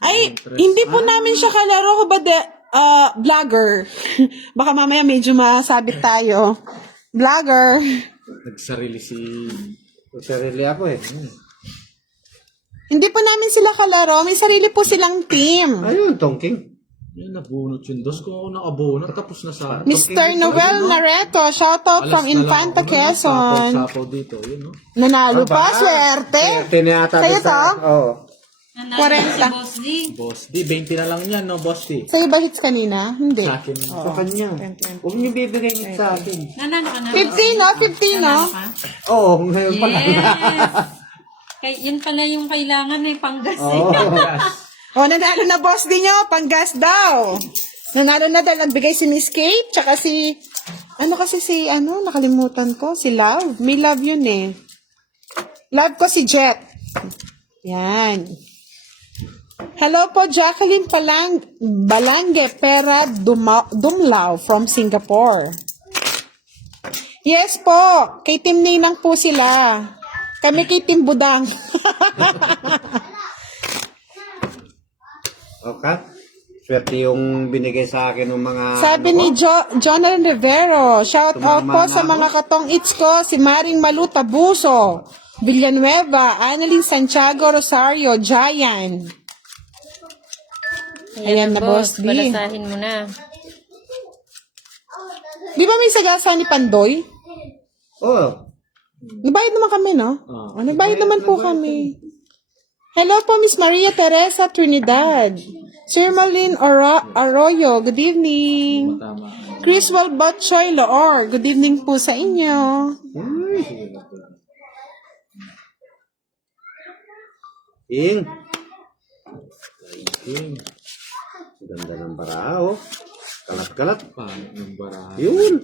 Ay, hindi po namin siya kalaro ko ba vlogger. Baka mamaya medyo masabit tayo. Vlogger. Nagsarili si... Sarili ako eh. Hindi po namin sila kalaro. May sarili po silang team. Ayun, Tongking. Yan, nabunot yung dos. Kung ako nakabono, tapos na sana. Mr. Noel Nareto, shoutout from Infanta, Quezon. Sapaw dito, yun, no? Nanalo pa, swerte. Tinayata Sa'yo to? Oo. Nanalo si 40. Boss D. Boss D, 20 na lang yan, no, Boss D? Sa'yo ba hits kanina? Hindi. Sa akin. Sa kanya. Huwag niyo bibigay niyo sa akin. Nanalo ka na. 50, no? 50, no? Nanalo ka? Oo, ngayon pa lang. Yes. Yun pala yung kailangan eh, panggas Oo. O, nanalo na boss din nyo. Panggas daw. Nanalo na dahil nagbigay si Miss Kate. Tsaka si, nakalimutan ko. Si Love. May Love yun eh. Love ko si Jet. Yan. Hello po, Jacqueline Balange Pera Dumlao from Singapore. Yes po. Kay Team Ninang po sila. Kami kay Team Budang. Okay. Swerte yung binigay sa akin ng mga... Sabi ni Jonathan Rivero, shout out po sa mga katong its ko, si Maring Maluta Buso, Villanueva, Annalyn Santiago Rosario, Jayan. Ayan na, boss D. Balasahin mo na. Di ba may sagasa ni Pandoy? Oo. Nagbayad naman kami, no? Nagbayad naman po kami. Hello po, Miss Maria Teresa Trinidad. Sir Malin Arroyo, good evening. Criswell Batchoy Loor, good evening po sa inyo. Ing. Ganda ng baraha, oh. Kalat-kalat. Yung baraha. Yun.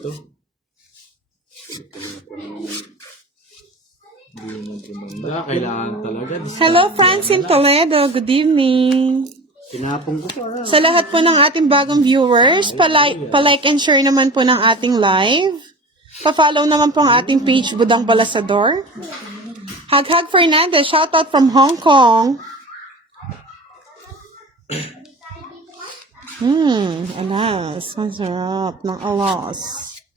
Hindi mo gumanda. Kailangan talaga. Hello, Francine Toledo, good evening. Tinapong ko pa. Sa lahat po ng ating bagong viewers, pa-like and share naman po ng ating live. Pa-follow naman po ang ating page Budang Balasador. Haghag Fernandez, shoutout from Hong Kong. Alas. Ang sarap ng alas.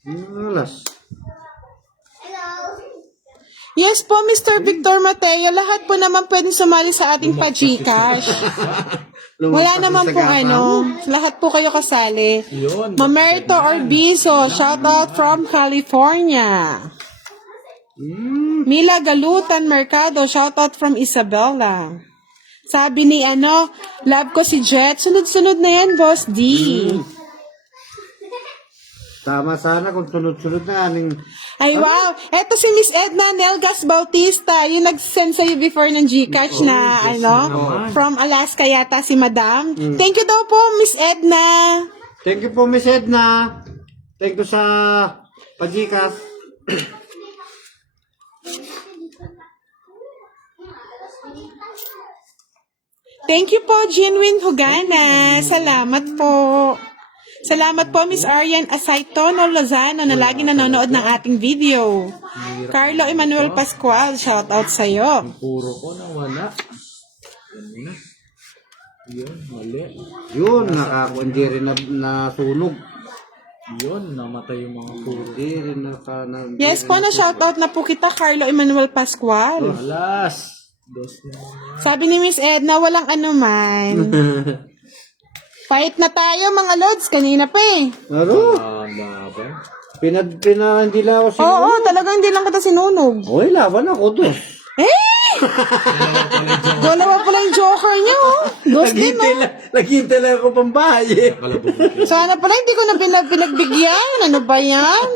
Alas. Yes po, Mr. Victor Mateo. Lahat po naman pwedeng sumali sa ating pa-Gcash. Wala naman po lahat po kayo kasali. Mamerto Orbizo, shoutout from California. Mila Galutan Mercado, shoutout from Isabela. Sabi ni love ko si Jet. Sunod-sunod na yan, Boss D. Tama sana kung sunod-sunod na aning... Ay, wow. Eto si Miss Edna Nelgas Bautista. Yung nag-send sa'yo before ng Gcash na, from Alaska yata si Madam. Thank you daw po, Miss Edna. Thank you po, Miss Edna. Thank you sa Pajikas. Thank you po, Jinwin Hugana. Salamat po. Salamat po, Miss Arian Asaitono Lozano na lagi nanonood ng ating video. Carlo Emmanuel Pascual, shout out sa'yo. Puro ko na wala. Yan na. Yun, mali. Yun, hindi rin nasunog. Yun, namatay yung mga puro. Hindi rin Yes po, na shout out na po kita, Carlo Emmanuel Pascual. Alas. Dos na. Sabi ni Miss Edna, walang anuman. Fight na tayo, mga lods. Kanina pa eh. Ano? Laban. Hindi lang ako Oo, talagang hindi lang kita sinunog. Oy, laban ako to. Dalawa pala yung joker niya, oh. Dos din, oh. Naghintay lang ako pang bahay. Sana pala hindi ko na pinagbigyan. Ano ba yan?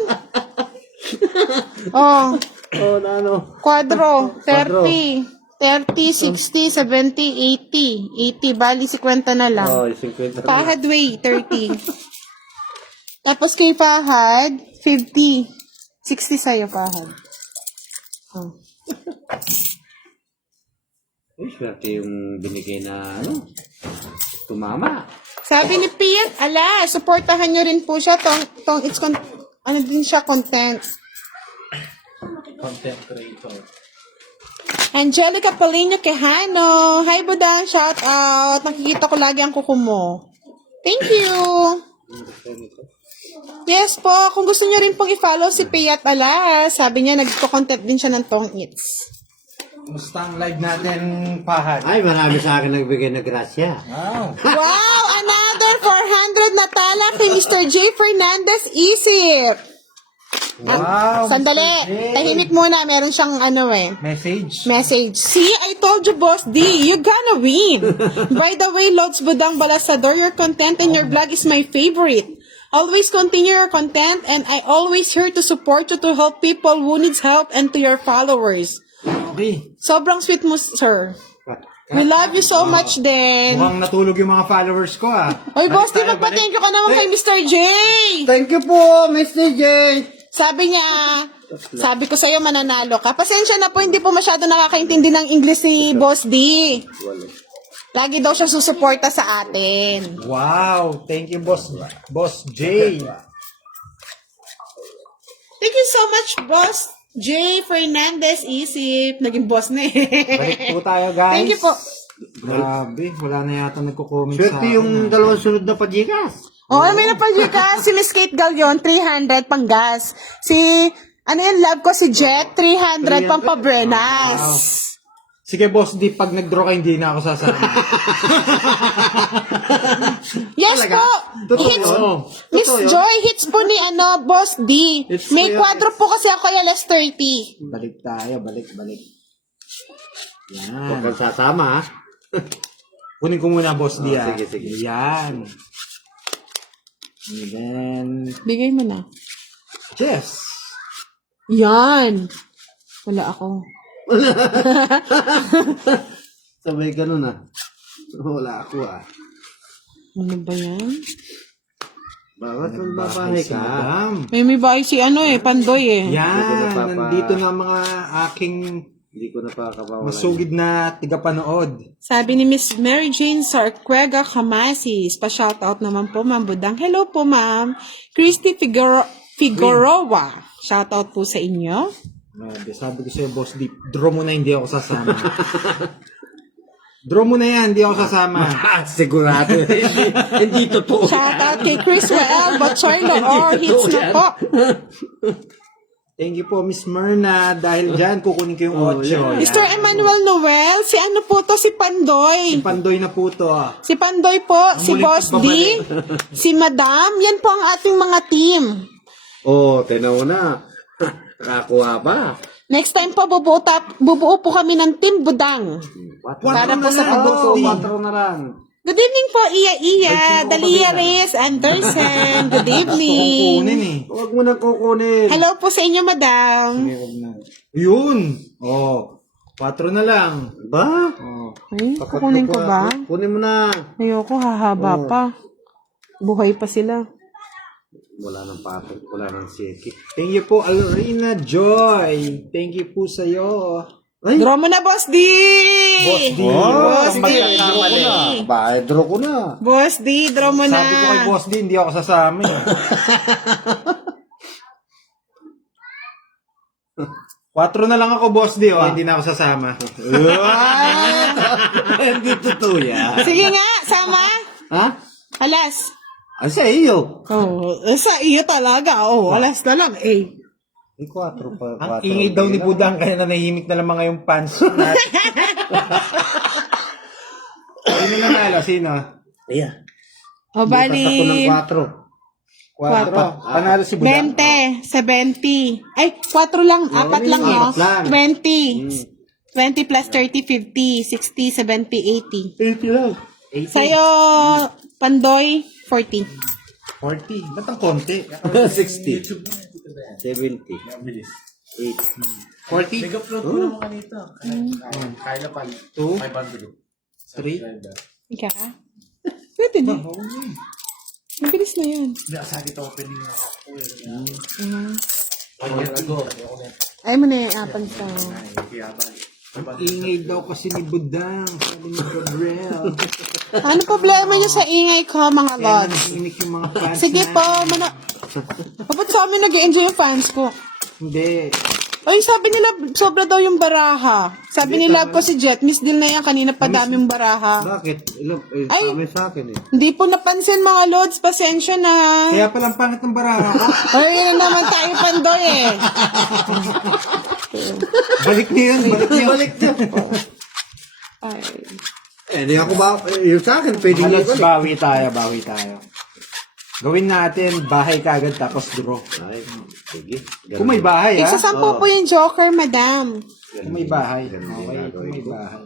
Oh, Oh, na ano. quadro. 30. 30, 60, 70, 80. 80, bali 50 na lang. Oh, 50. Fahad way, 30. Tapos kay Fahad, 50. 60 sa'yo, Fahad. Oh. Uy, swerte yung binigay na, tumama. Sabi ni Pian, supportahan nyo rin po siya. Din siya, content. Content creator. Angelica Polino Quejano. Hi, Budang. Shout out. Nakikita ko lagi ang kuko mo. Thank you. Yes po. Kung gusto niyo rin pong i-follow si Payat Alas. Sabi niya, nagko-content din siya ng Tong Eats. Kumusta ang live natin, Pahad? Ay, marami sa akin nagbigay na grasya. Wow. Wow! Another 400 na tala kay Mr. J. Fernandez Isip. Wow. Sandali. Tahimik muna. Meron siyang Message. message. See, I told you, Boss D, you're gonna win. By the way, Lods Budang Balasador, your content and your vlog is my favorite. Always continue your content and I always here to support you to help people who needs help and to your followers. Okay. Sobrang sweet mo, sir. We love you so much din. Mukhang natulog yung mga followers ko, Oy, Boss D, magpa-thank you ka naman kay Mr. J. Thank you po, Mr. J. Sabi niya, sabi ko sa'yo mananalo ka. Pasensya na po, hindi po masyado nakakaintindi ng English si Boss D. Lagi daw siya susuporta sa atin. Wow. Thank you, Boss J. Thank you so much, Boss J. Fernandez Isip. Naging boss na eh. Balik po tayo, guys. Thank you po. Grabe. Wala na yata nagko-comment sa Swerte yung dalawang sunod na Pajikas. May napagyo ka. Si Miss Kate Galion, 300 pang gas. Si, love ko si Jet, 300 pang pabrenas. Sige, Boss D, pag nag-draw ka, hindi na ako sasama. Yes po. Hits, Miss Joy, hits po ni Boss D. May quadro po kasi ako kay alas 30. Balik tayo, balik. Huwag Yan. kang sasama, ha? Kunin ko muna, Boss D. Sige, sige. Yan. And then, Bigay mo na. chess. Yan. Wala ako. Sabay ganun, ha? Wala ako, ha? Ano ba yan? Bakit magbabahay Si ka? Madam. May bahay si Pandoy eh. Yan. napapa- Nandito na ang mga aking Hindi ko napakabawalan. masugid na tigapanood. Sabi ni Miss Mary Jane Sarquega Camasis, pa-shoutout naman po, Ma'am Budang. Hello po, Ma'am. Christy Figueroa. Shoutout po sa inyo. Sabi ko sa'yo, Boss D, draw mo na, hindi ako sasama. Draw mo na yan, hindi ako sasama. Sigurado. Hindi totoo. Shoutout kay Chris Wael, Bacharlo, or hits na po. Thank you po, Miss Myrna. Dahil dyan, kukunin ko yung 8. Mr. Emmanuel Noel, si ano po to, si Pandoy. Pandoy na po to. Si Pandoy po, si muling Boss D, pagbabalik. si Madam, yan po ang ating mga team. Oh, tinaw na. Nakakuha ba? Next time po, bubuo po kami ng Team Budang. Para po sa pagbuo. 4 na lang. Good evening po, Iya, Dalia Reyes Anderson. Good Kukunin evening. eh. Huwag mo na kukunin. Hello po sa inyo, Madam. Yun. Oh, 4 na lang. Ba? Oh. Ay, kukunin ko ba? Kunin mo na. Ayoko, hahaba pa. Buhay pa sila. Wala nang patong. Wala nang siki. Thank you po, Alrina Joy. Thank you po sa'yo. Ay! Draw mo na, Boss D! Boss D! Ba, draw ko na. Boss D, draw mo na. Sabi ko kay Boss D, hindi ako sasama eh. 4 na lang ako, Boss D, oh. Hindi na ako sasama. Hindi totoo yan. Sige nga, sama. Ha? Alas. Ah, sa iyo. Oh, sa iyo talaga. Oh, alas na lang. Eh. Ay, 4 pa. Ang ingay daw ni Budang, kaya nanahimik na lang mga yung fans natin. Sino nanalo? Sino? Ayan. O, Bukas ako ng bali, 4. 4. Panalo si Budang. 20, 70. Ay, 4 lang, 4 lang, no? apat lang. 20. 20 plus 30, 50, 60, 70, 80 lang. 80. 80. Sa'yo, Pandoy, 40. 40. Ba't ang konti? 60. 70. 8. 40? 2? 3? Ika ka? Pwede na. Mabilis na yan. Ay mo na yung apan sa... Ingay daw kasi ni Budang. Sabi ni Gabriel. Ano problema niyo sa ingay ko, mga Kaya lods? nanahimik yung mga fans Sige natin. po, Ba't sa amin nag-enjoy yung fans ko? Hindi. Ay, sabi nila, sobra daw yung baraha. Sabi nila ko si Jet, miss deal na yan, kanina pa daming baraha. Bakit? Ay! Sabi sa akin eh. Hindi po napansin mga lods, pasensya na. Kaya palang pangit ng baraha ko. Ay, yun naman tayo, Pandoy eh. Balik niyo yun. Balik niyo. Balik na. Ay. Hindi ako ba? Yung sa akin, pwede nyo Halos bawi tayo. Gawin natin bahay kagad tapos draw. Ay, sige. Kung may bahay ha. Iksasampu po yung Joker, madam. Kung may bahay. Ganun Okay, yung kung may gagawin ko. bahay.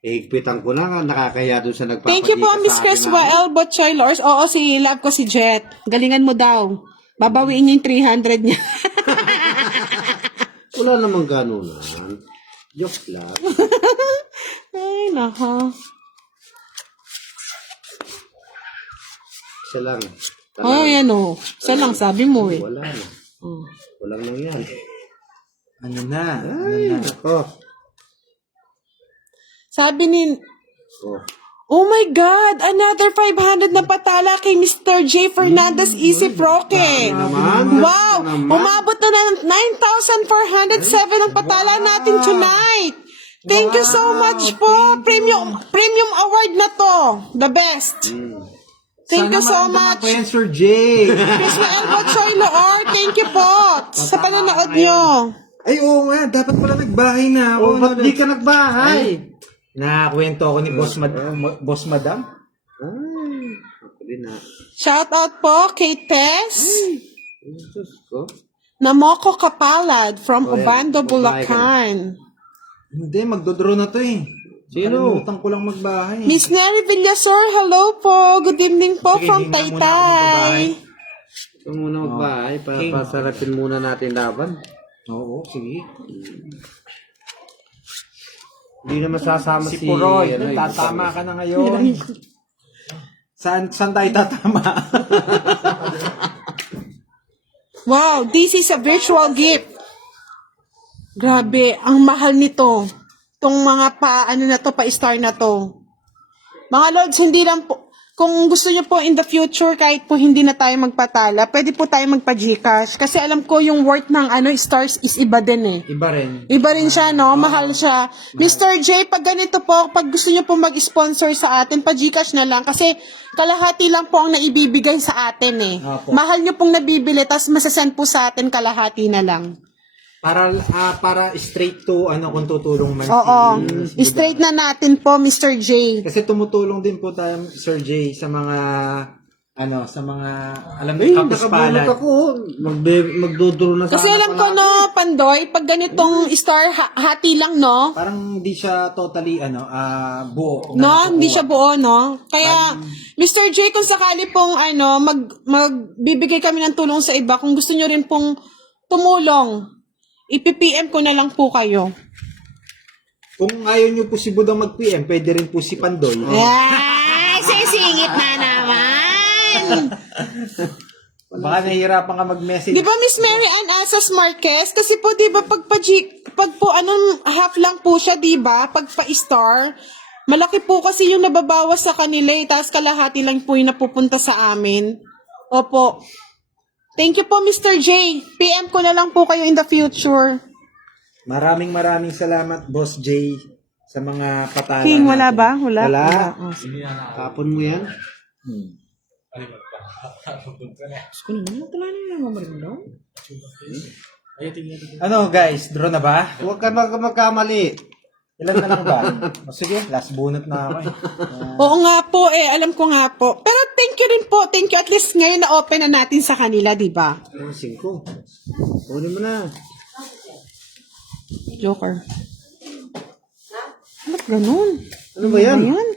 Higpitan ko na nga, nakakaya doon sa nagpapagita Thank you po, Miss Chris Wael Botchoylors. Oo, si love ko si Jet. Galingan mo daw. Babawiin niya yung 300 niya. Wala namang ganunan. Joke lang. Ay, naka. Isa lang. Ay, ano. Isa lang, sabi mo eh. Wala na. Oh. Walang nangyari. Ano na? Ay, nako. Sabi ni... Oh. Oh my God! Another 500 na patala kay Mr. J. Fernandez Easy Proque. Naman. Wow! Umabot na ng 9,407 ang patala natin tonight. Thank you so much po. Premium award na to. The best. Thank you so much. Sana Sir J. Chris Wael Botchoylo or thank you po sa panonood nyo. Ay, oo nga. Dapat pala nagbahay na ako. Oh, ba't di ka nagbahay? Nakakwento ako ni Boss Madam. Ay, ako din na. Shout out po kay Tess Diyos ko. Namoko Kapalad from Obando, babae ka Bulacan. Hindi, magdodraw na to eh. Sino? Kalimutan ko lang magbahay. Miss Neri Villasor, hello po. Good evening po Sige, from hindi na muna ako magbabahay. Taytay. Ito muna magbahay para King. pasarapin muna natin laban. Oo, sige. Hindi na masasama Si si... Puroy, ano, tatama ka na ngayon. Saan tayo tatama? Wow, this is a virtual gift. Grabe, ang mahal nito. Itong mga ano na to, pa-star na to. Mga Lords, hindi lang po, kung gusto nyo po in the future, kahit po hindi na tayo magpatala, pwede po tayo magpa-Gcash. Kasi alam ko yung worth ng stars is iba din eh. Iba rin. Iba rin siya, no? Mahal siya. Mr. J, pag ganito po, pag gusto niyo po mag-sponsor sa atin, pa-Gcash na lang. Kasi kalahati lang po ang naibibigay sa atin eh. Opo. Mahal niyo pong nabibili, tas masasend po sa atin kalahati na lang. Para straight to kung tutulong man Oo. si Straight na natin po, Mr. J. Kasi tumutulong din po tayo, Sir J, sa mga sa mga alam Ay, mo kapis nakabulot palad. ako. Magduduro na sana. Kasi alam ko, no, Pandoy, pag ganitong star, hati lang, no? Parang hindi siya totally buo. No, hindi siya buo, no? Kaya, Mr. J, kung sakali pong, magbibigay kami ng tulong sa iba, kung gusto nyo rin pong tumulong, ipi-PM ko na lang po kayo. Kung ayaw nyo po si Budang mag-PM, pwede rin po si Pandoy. Ay, sisingit na naman! Baka nahihirapan ka mag-message. Di ba, Miss Mary Ann Asas Marquez? Kasi po, di ba, pag po, half lang po siya, di ba? Pag pa-star, malaki po kasi yung nababawas sa kanila, tapos kalahati lang po yung napupunta sa amin. Opo. Thank you po, Mr. J. PM ko na lang po kayo in the future. Maraming salamat, Boss J, sa mga patala King, wala natin. ba? Wala. Oh. Tapon mo yan. Guys, draw na ba? Huwag ka magkamali. Ilan na lang ba? O sige, last bunot na ako eh. Oo nga po, alam ko nga po. Pero thank you rin po. Thank you at least ngayon na-open na natin sa kanila, di ba? 5. Kunin mo na. Joker. Ba't ganun? Ano ba yan? Ayan.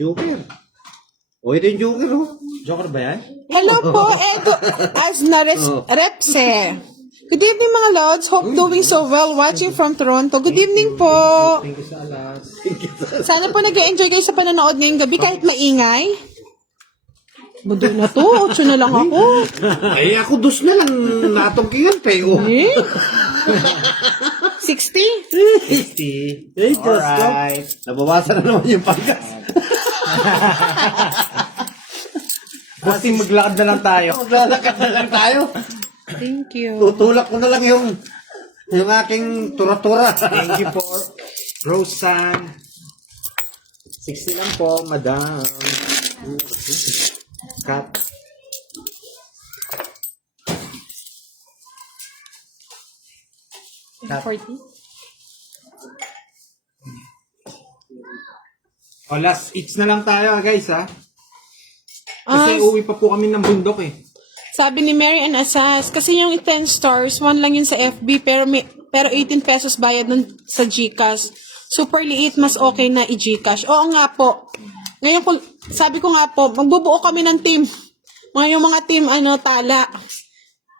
Joker. O, ito yung Joker, oh. Joker ba yan? Hello po, Edo Aznares Repse. Good evening mga Lods. Hope doing so well watching from Toronto. Good evening po. Thank you sa alas. Sana po nag-enjoy kayo sa panonood ngayong gabi kahit maingay. Budoy na to. 8 na lang ako. Ay, ako 2 na lang natungkingan, pero. Eh? 60? 60. Ay, Diyos ko. Alright. Nabawasan na naman yung panggas. Bossing, maglakad na lang tayo. Maglalakad na lang tayo. Thank you. Tutulak ko na lang yung aking tura-tura. Thank you po, Roseanne. 60 lang po, madam. Cut. Cut. 40? O, last eats na lang tayo, guys, ha? Kasi Ah, uwi pa po kami ng bundok, eh. sabi ni Mary Ann Asas, kasi yung 10 stars, 1 lang yun sa FB, pero 18 pesos bayad nun sa GCash. Super liit, mas okay na i-GCash. Oo nga po. Ngayon, sabi ko nga po, magbubuo kami ng team. Yung mga team, tala.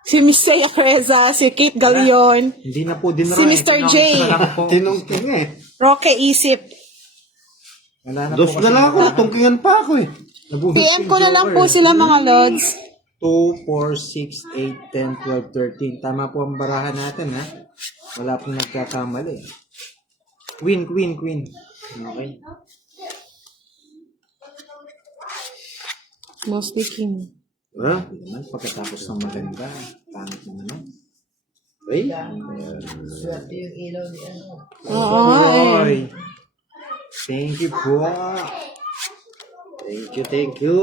Si Miss Seiya Creza, si Kate Galion, Hindi na po din Si Mr. J. Tinungking eh. Roque Isip. Wala na 2 po na lang ako, natungkingan pa ako eh. PM ko na lang po sila mga Lods. 2, 4, 6, 8, 10, 12, 13. Tama po ang barahan natin, ha? Wala pong nagkakamali. Queen. Okay. Mostly King. Ha? Hindi naman, pagkatapos ng maganda, pangit na naman. Ay? Oo nga eh. Oy! Thank you po. Thank you.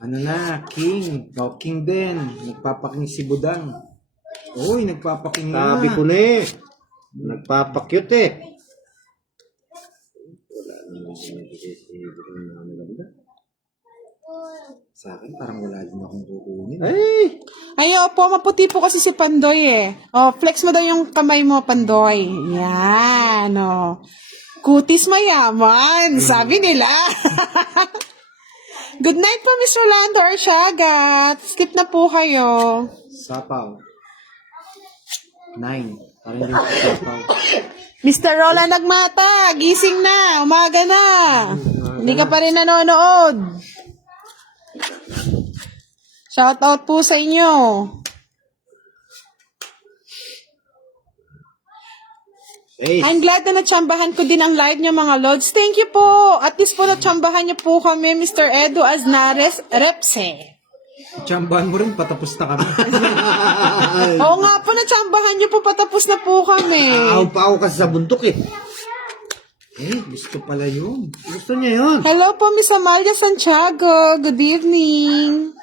Ano na, King. O, King din. Nagpapaking si Budang. Uy, nagpapaking na. Sabi ko na eh. Nagpapakyut eh. Wala naman sinibigay si Budang na maganda. Sa akin, parang wala din akong kukunin. Ay! Ay, opo, maputi po kasi si Pandoy eh. Oh, flex mo daw yung kamay mo, Pandoy. Yan, oh. Kutis mayaman, sabi nila. Good night po, Miss Rolando Arsiaga. Sleep na po kayo. Sapaw. 9. Parang din sa sapaw. Mr. Rola Nagmata, gising na, umaga na. Hindi ka pa rin nanonood. Shout out po sa inyo. Hey! I'm glad na natsambahan ko din ang live niyo mga Lods. Thank you po. At least po natsambahan niyo po kami, Mr. Edo Aznares Repse. Tsambahan mo rin, patapos na kami. Oo nga po, natsambahan niyo po, patapos na po kami. Aw pa ako kasi sa bundok eh. Gusto pala yun. Gusto niya yun. Hello po, Miss Amalia Santiago. Good evening.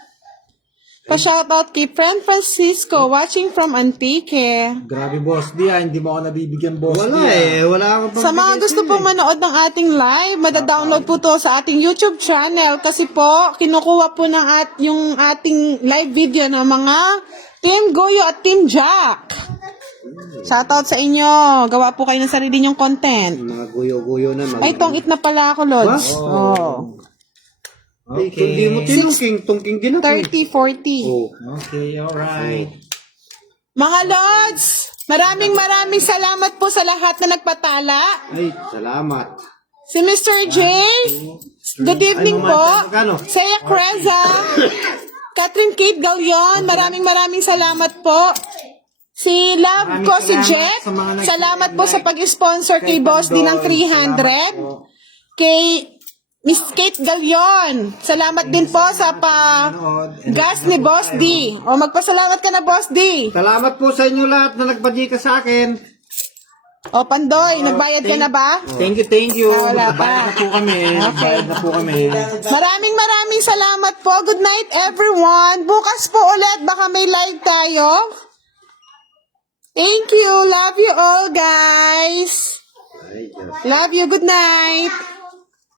Pa-shoutout kay Friend Francisco watching from Antique. Grabe, Boss D, hindi mo ako nabibigyan, Boss D. Wala eh. Wala ka Sa mga gusto pong manood ng ating live, madadownload po to sa ating YouTube channel kasi po, kinukuha po ng yung ating live video ng mga Team Goyo at Team Jack. Shoutout sa inyo. Gawa po kayo ng sarili nyong content. Mga guyo-guyo na. Ay, tongit na pala ako, Lods. Oh. Ay, hindi mo tinungking. Tungking din ako. 30, 40. Oh. Okay, alright. Mga Lods, maraming salamat po sa lahat na nagpatala. Ay, salamat. Si Mr. J, good evening Ay, po. magkano? Saya Creza, Catherine Kate Galion, maraming salamat po. Si Love Maraming ko, si salamat Jeff, sa mga salamat po sa pag-sponsor kay Kay Boss D ng Pandoy, 300. Kay Miss Kate Galion, salamat din po sa gas ni Boss D. O magpasalamat ka na, Boss D. Salamat po sa inyo lahat na nagpadika sa akin. O Pandoy, nagbayad ka na ba? Thank you. Wala pa. Bayad na po kami. Bayad na po kami. Maraming salamat po. Good night, everyone. Bukas po ulit, baka may live tayo. Thank you. Love you all, guys. Ay, Diyos. Love you. Good night.